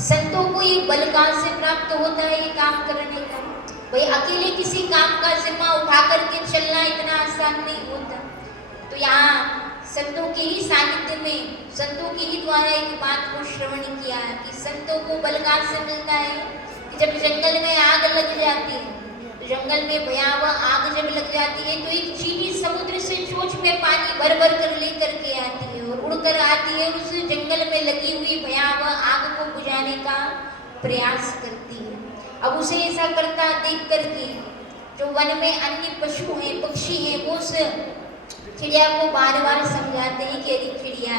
संतों को ये बल कहाँ से प्राप्त होता है ये काम करने का? भाई अकेले किसी काम का जिम्मा उठा करके चलना इतना आसान नहीं होता। तो यहाँ संतों के ही सानिध्य में, संतों के ही द्वारा एक बात को श्रवण किया कि संतों को बल कहाँ से मिलता है कि जब जंगल में आग लग जाती है, तो जंगल में भयावह आग जब लग जाती है तो एक चींटी समुद्र से चोंच में पानी भर भर कर लेकर के आती है और उड़कर आती है, उस जंगल में लगी हुई भयावह आग को बुझाने का प्रयास करती है। अब उसे ऐसा करता देख करके जो वन में अन्य पशु हैं, पक्षी हैं, वो उस चिड़िया को बार बार समझाते हैं कि अरे चिड़िया,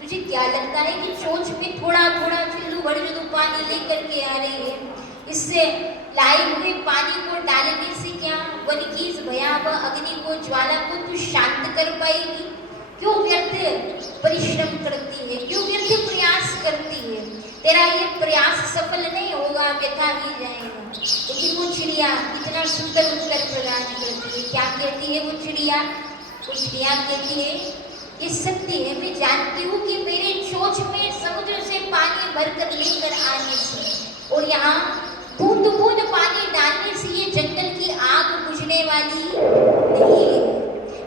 तुझे क्या लगता है कि चोंच में थोड़ा थोड़ा चुल्लू भर जो पानी लेकर के आ रही है, इससे लाए हुए पानी को डालने से क्या वन की इस भयावह अग्नि को, ज्वाला को तू शांत कर पाएगी? क्यों व्यर्थ परिश्रम करती है, क्यों व्यर्थ प्रयास करती है? तेरा ये प्रयास सफल नहीं होगा, व्यथा ही जाएगा। लेकिन वो चिड़िया इतना सुंदर उत्तर प्रदान करती है। क्या कहती है वो चिड़िया? वो चिड़िया कहती है ये सत्य है, मैं जानती हूँ कि मेरे चोंच में समुद्र से पानी भरकर लेकर आने से और यहाँ बूंद बूंद पानी डालने से ये जंगल की आग बुझने वाली नहीं है,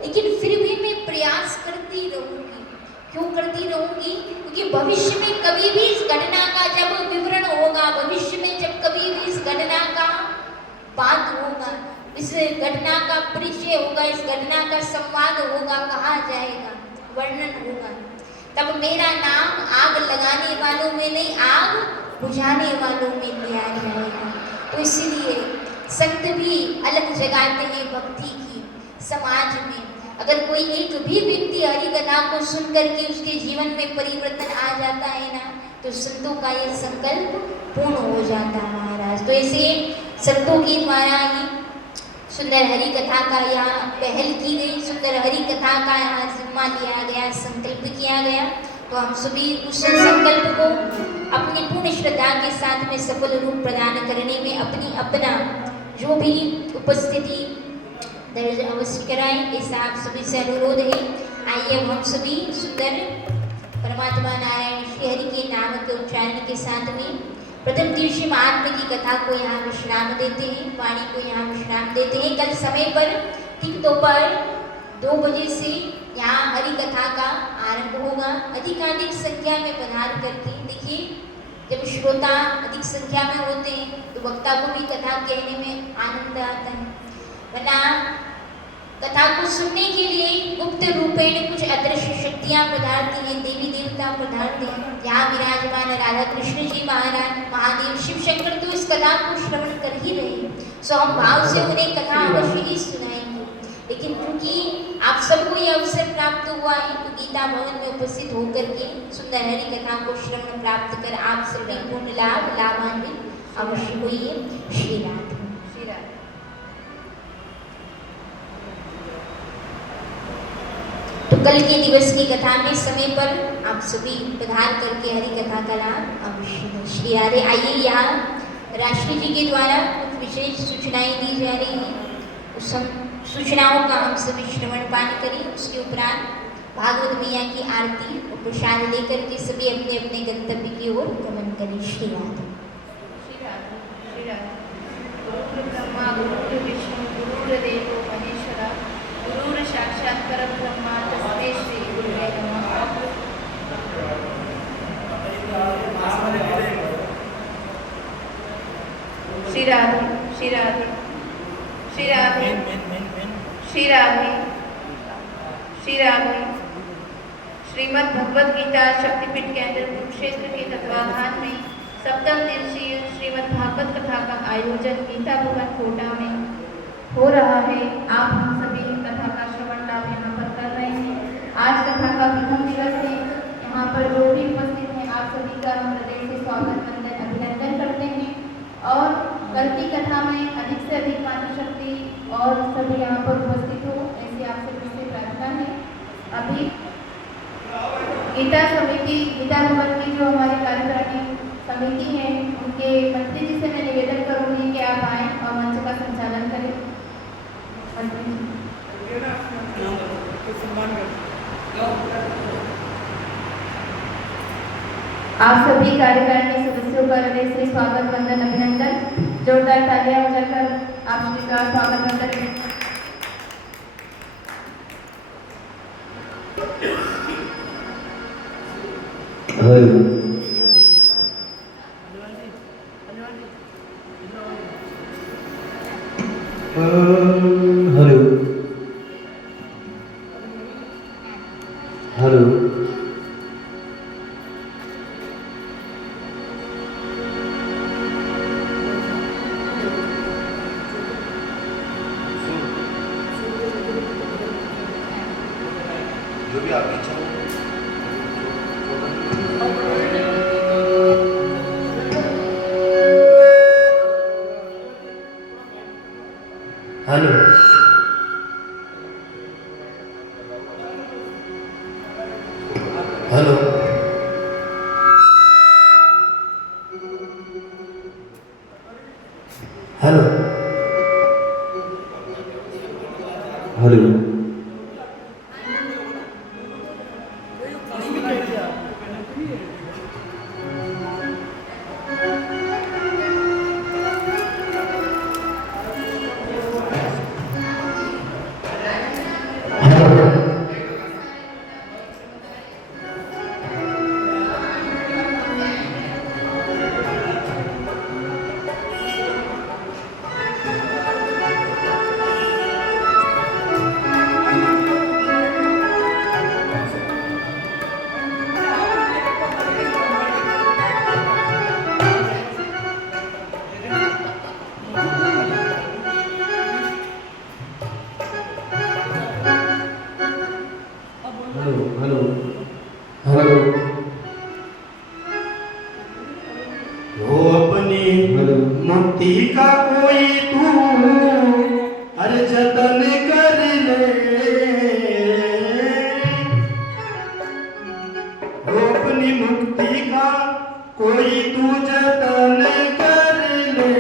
लेकिन फिर भी मैं प्रयास करती रहूंगी। क्यों करती रहूंगी? क्योंकि भविष्य में कभी भी इस घटना का जब विवरण होगा, भविष्य में जब कभी भी इस घटना का बात होगा, इस घटना का परिचय होगा, इस घटना का संवाद होगा, कहा जाएगा, वर्णन होगा, तब मेरा नाम आग लगाने वालों में नहीं, आग बुझाने वालों में लिया जाएगा। तो इसलिए संत भी अलग जगाते हैं भक्ति की। समाज में अगर कोई एक भी व्यक्ति हरि कथा को सुन करके उसके जीवन में परिवर्तन आ जाता है ना, तो संतों का ये संकल्प पूर्ण हो जाता है महाराज। तो ऐसे संतों के द्वारा ही सुंदर हरि कथा का यहाँ पहल की गई, सुंदर हरि कथा का यहाँ जिम्मा लिया गया, संकल्प किया गया। तो हम सभी उस संकल्प को अपनी पूर्ण श्रद्धा के साथ में सफल रूप प्रदान करने में अपना जो भी उपस्थिति दर्ज अवश्य कराएं, ऐसा आप सभी से अनुरोध है। आइए हम सभी सुंदर परमात्मा नारायण श्री हरि के नाम के उच्चारण के साथ में प्रथम दिवसीय महात्मा की कथा को यहाँ विश्राम देते हैं, वाणी को यहाँ विश्राम देते हैं। कल समय पर ठीक दोपहर 2 बजे से यहाँ हरि कथा का आरंभ होगा। अधिकाधिक संख्या में पधार करके देखिए, जब श्रोता अधिक संख्या में होते हैं तो वक्ता को भी कथा कहने में आनंद आता है, वरना कथा को सुनने के लिए गुप्त रूपेण कुछ अदृश्य शक्तियाँ पधारती हैं, देवी देवता पधारते हैं। यहाँ विराजमान राधा कृष्ण जी महाराज, महादेव, शिव शंकर तो इस कथा को श्रवण कर ही रहे हैं। सो हम भाव से उन्हें कथा अवश्य ही सुनाएंगे। लेकिन क्योंकि आप सबको ये अवसर प्राप्त हुआ है तो गीता भवन में उपस्थित होकर के सुंदर हरि कथा को श्रवण प्राप्त कर आप सभी पूर्ण लाभान्वित अवश्य होइए। श्री राधे। तो कल के दिवस की कथा में समय पर आप सभी पधार करके हरि कथा का लाभ अवश्य। श्री राधे। आइए यहाँ राष्ट्रीय जी के द्वारा कुछ विशेष सूचनाएं दी जा रही हैं, उस सूचनाओं का हम सभी श्रवण पान करें। उसके उपरांत भागवत मैया की आरती और प्रसाद लेकर के सभी अपने अपने गंतव्य की ओर गमन करें। श्री राधे। श्री राधे। श्री राधे। ब्रह्मा गुरुर्विष्णु गुरुर्देवो महेश्वरा गुरुर् साक्षात् परब्रह्म तस्मै श्री गुरुवे नमः। श्री राधे श्री राधे श्री राधे श्री राधे श्री राधे। श्रीमद् भगवद गीता शक्तिपीठ केंद्र कुरुक्षेत्र के तत्वाधान में सप्तम दिवसीय श्रीमद् भागवत कथा का आयोजन गीता भवन कोटा में हो रहा है। आप हम सभी कथा का श्रवण लाभ यहाँ पर कर रहे हैं। आज कथा का प्रथम दिवस है। यहाँ पर जो भी उपस्थित हैं आप सभी का हम हृदय से स्वागत वंदन अभिनंदन करते हैं और कल की कथा में अधिक से अधिक मातृशक्ति और सभी यहाँ पर उपस्थित हो ऐसी आप सभी से प्रार्थना है। अभी गीता समिति गीता भवन की जो हमारी कार्यकारिणी समिति है उनके मंत्री जी से मैं निवेदन करूंगी कि आप आएँ और मंच का संचालन करें। मंत्री आप सभी कार्यकारिणी सदस्यों का हृदय से स्वागत वंदन अभिनंदन। जोरदार तालियां बजाकर आप सभी का स्वागत वंदन। हेलो हेलो हेलो जो भी आपकी इच्छा हो। Hello hello hello hello hello hello वो अपनी मुक्ति का कोई तू अरे जतन कर ले। वो अपनी मुक्ति का कोई तू जतन कर ले।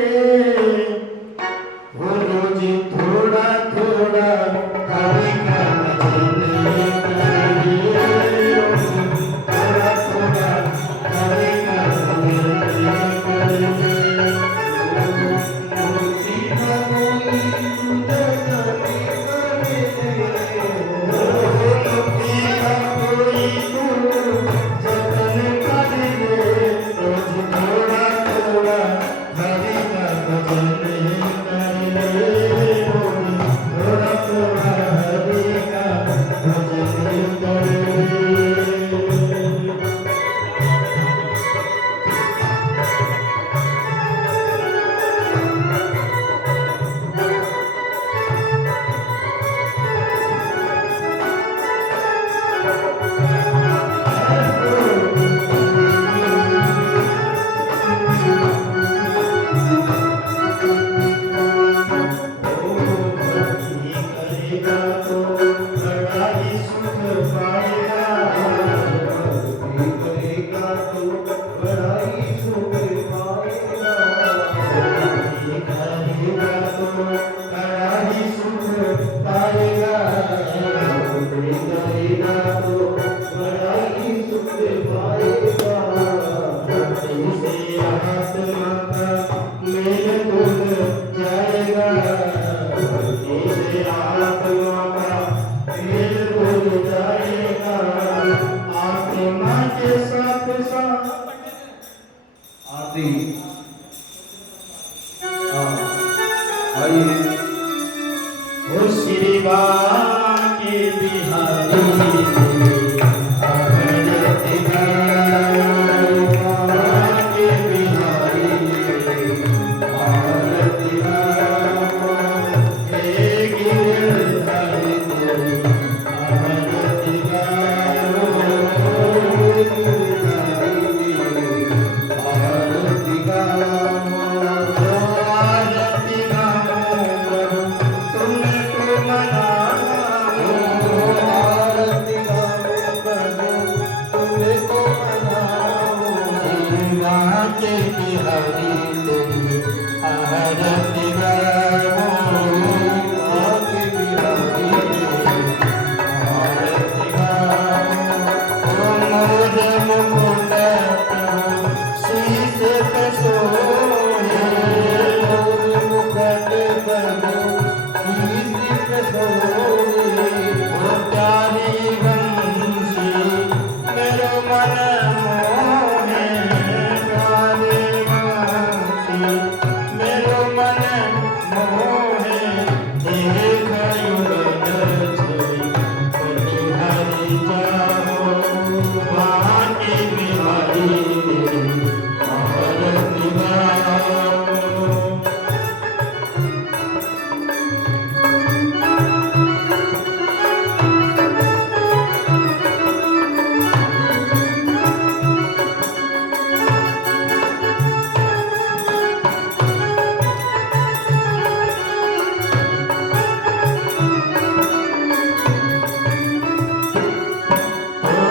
वो रोज थोड़ा थोड़ा हरि का भजन कर ले। थोड़ा थोड़ा हरि का भजन कर ले। मुक्ति का कोई तू जतन कर ले। मुक्ति का कोई तू जतन कर ले। रोज थोड़ा थोड़ा हरि का भजन कर ले। थोड़ा थोड़ा ओ श्री बांके बिहारी आरती गाओ बांके बिहारी आरती गाओ हे गिरधारी तेरी आरती गाओ गिरधारी आरती गाओ आरती गाओ प्रभु तुमको मनाओ आरती गाओ प्रभु तुमको मनाओ श्री के बिहारी तेरी आरती गाओ आके बिहारी आरती गाओ ओ मोर मुकुट प्रभु शीश पे सोए मोर मुकुट प्रभु शीश पे सोए ओ प्यारी बंसी मेरो मन मोहे प्यारी बंसी मेरो मन मोहे देख युगल छवि बलिहारी जाओ बांके बिहारी तेरी आरती गाओ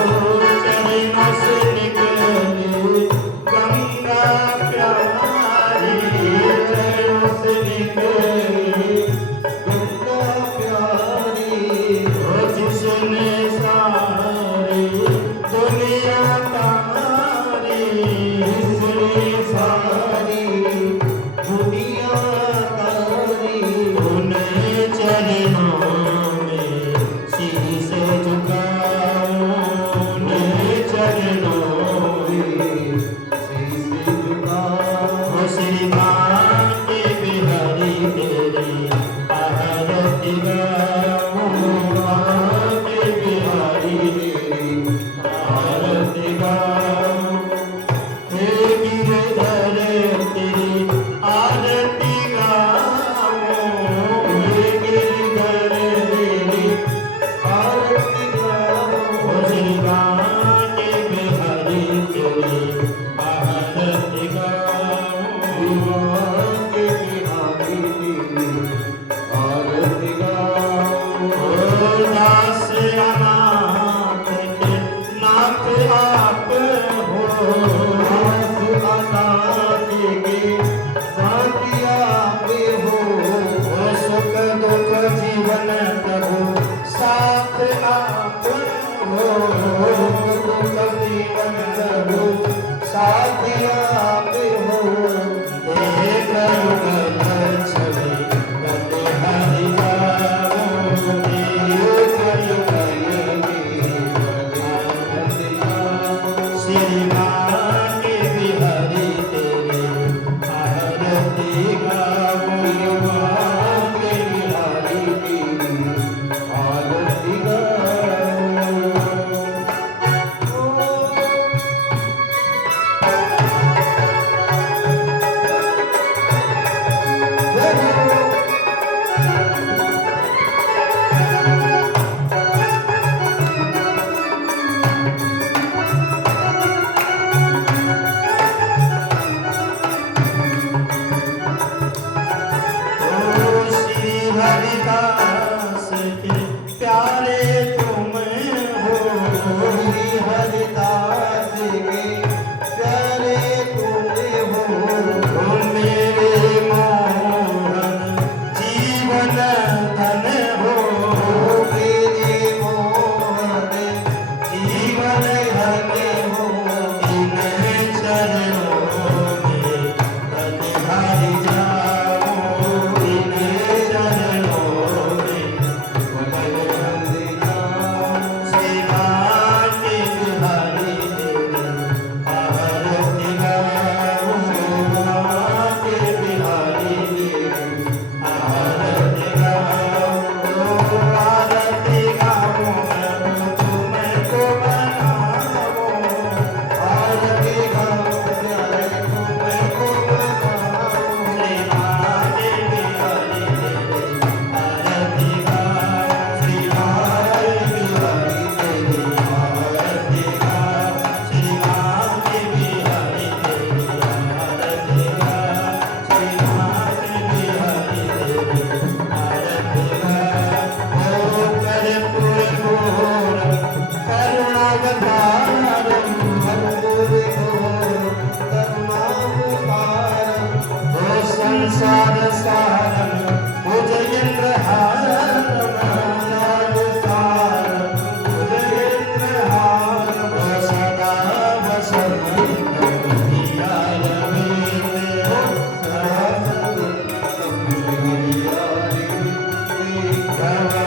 चरणों से निकली गंगा प्यारी चरणों से निकली गंगा प्यारी जिसने सारी दुनिया तारी जिसने सारी दुनिया तारी उन्हें चरणों में शीश झुकाओ उन्हें चरणों में शीश झुकाओ श्री बांके बिहारी तेरी आरती गाओ बांके बिहारी तेरी आरती गाओ हे गिरधर तेरी आरती गाओ हे गिरधर तेरी आरती गाओ श्री बांके बिहारी तेरी आरती गाओ बांके बिहारी तेरी आरती गाओ दास अनाथ के नाथ आप हो दास अनाथ के नाथ आप हो सुख दुख जीवन प्रभु साथ आप हो सुख दुख जीवन प्रभु साथ आप हो देख युगल छवि बलिहारी जाओ देख युगल बलिहारी जाओ श्री बांके बिहारी तेरी आरती गाओ बांके बिहारी तेरी आरती गाओ भव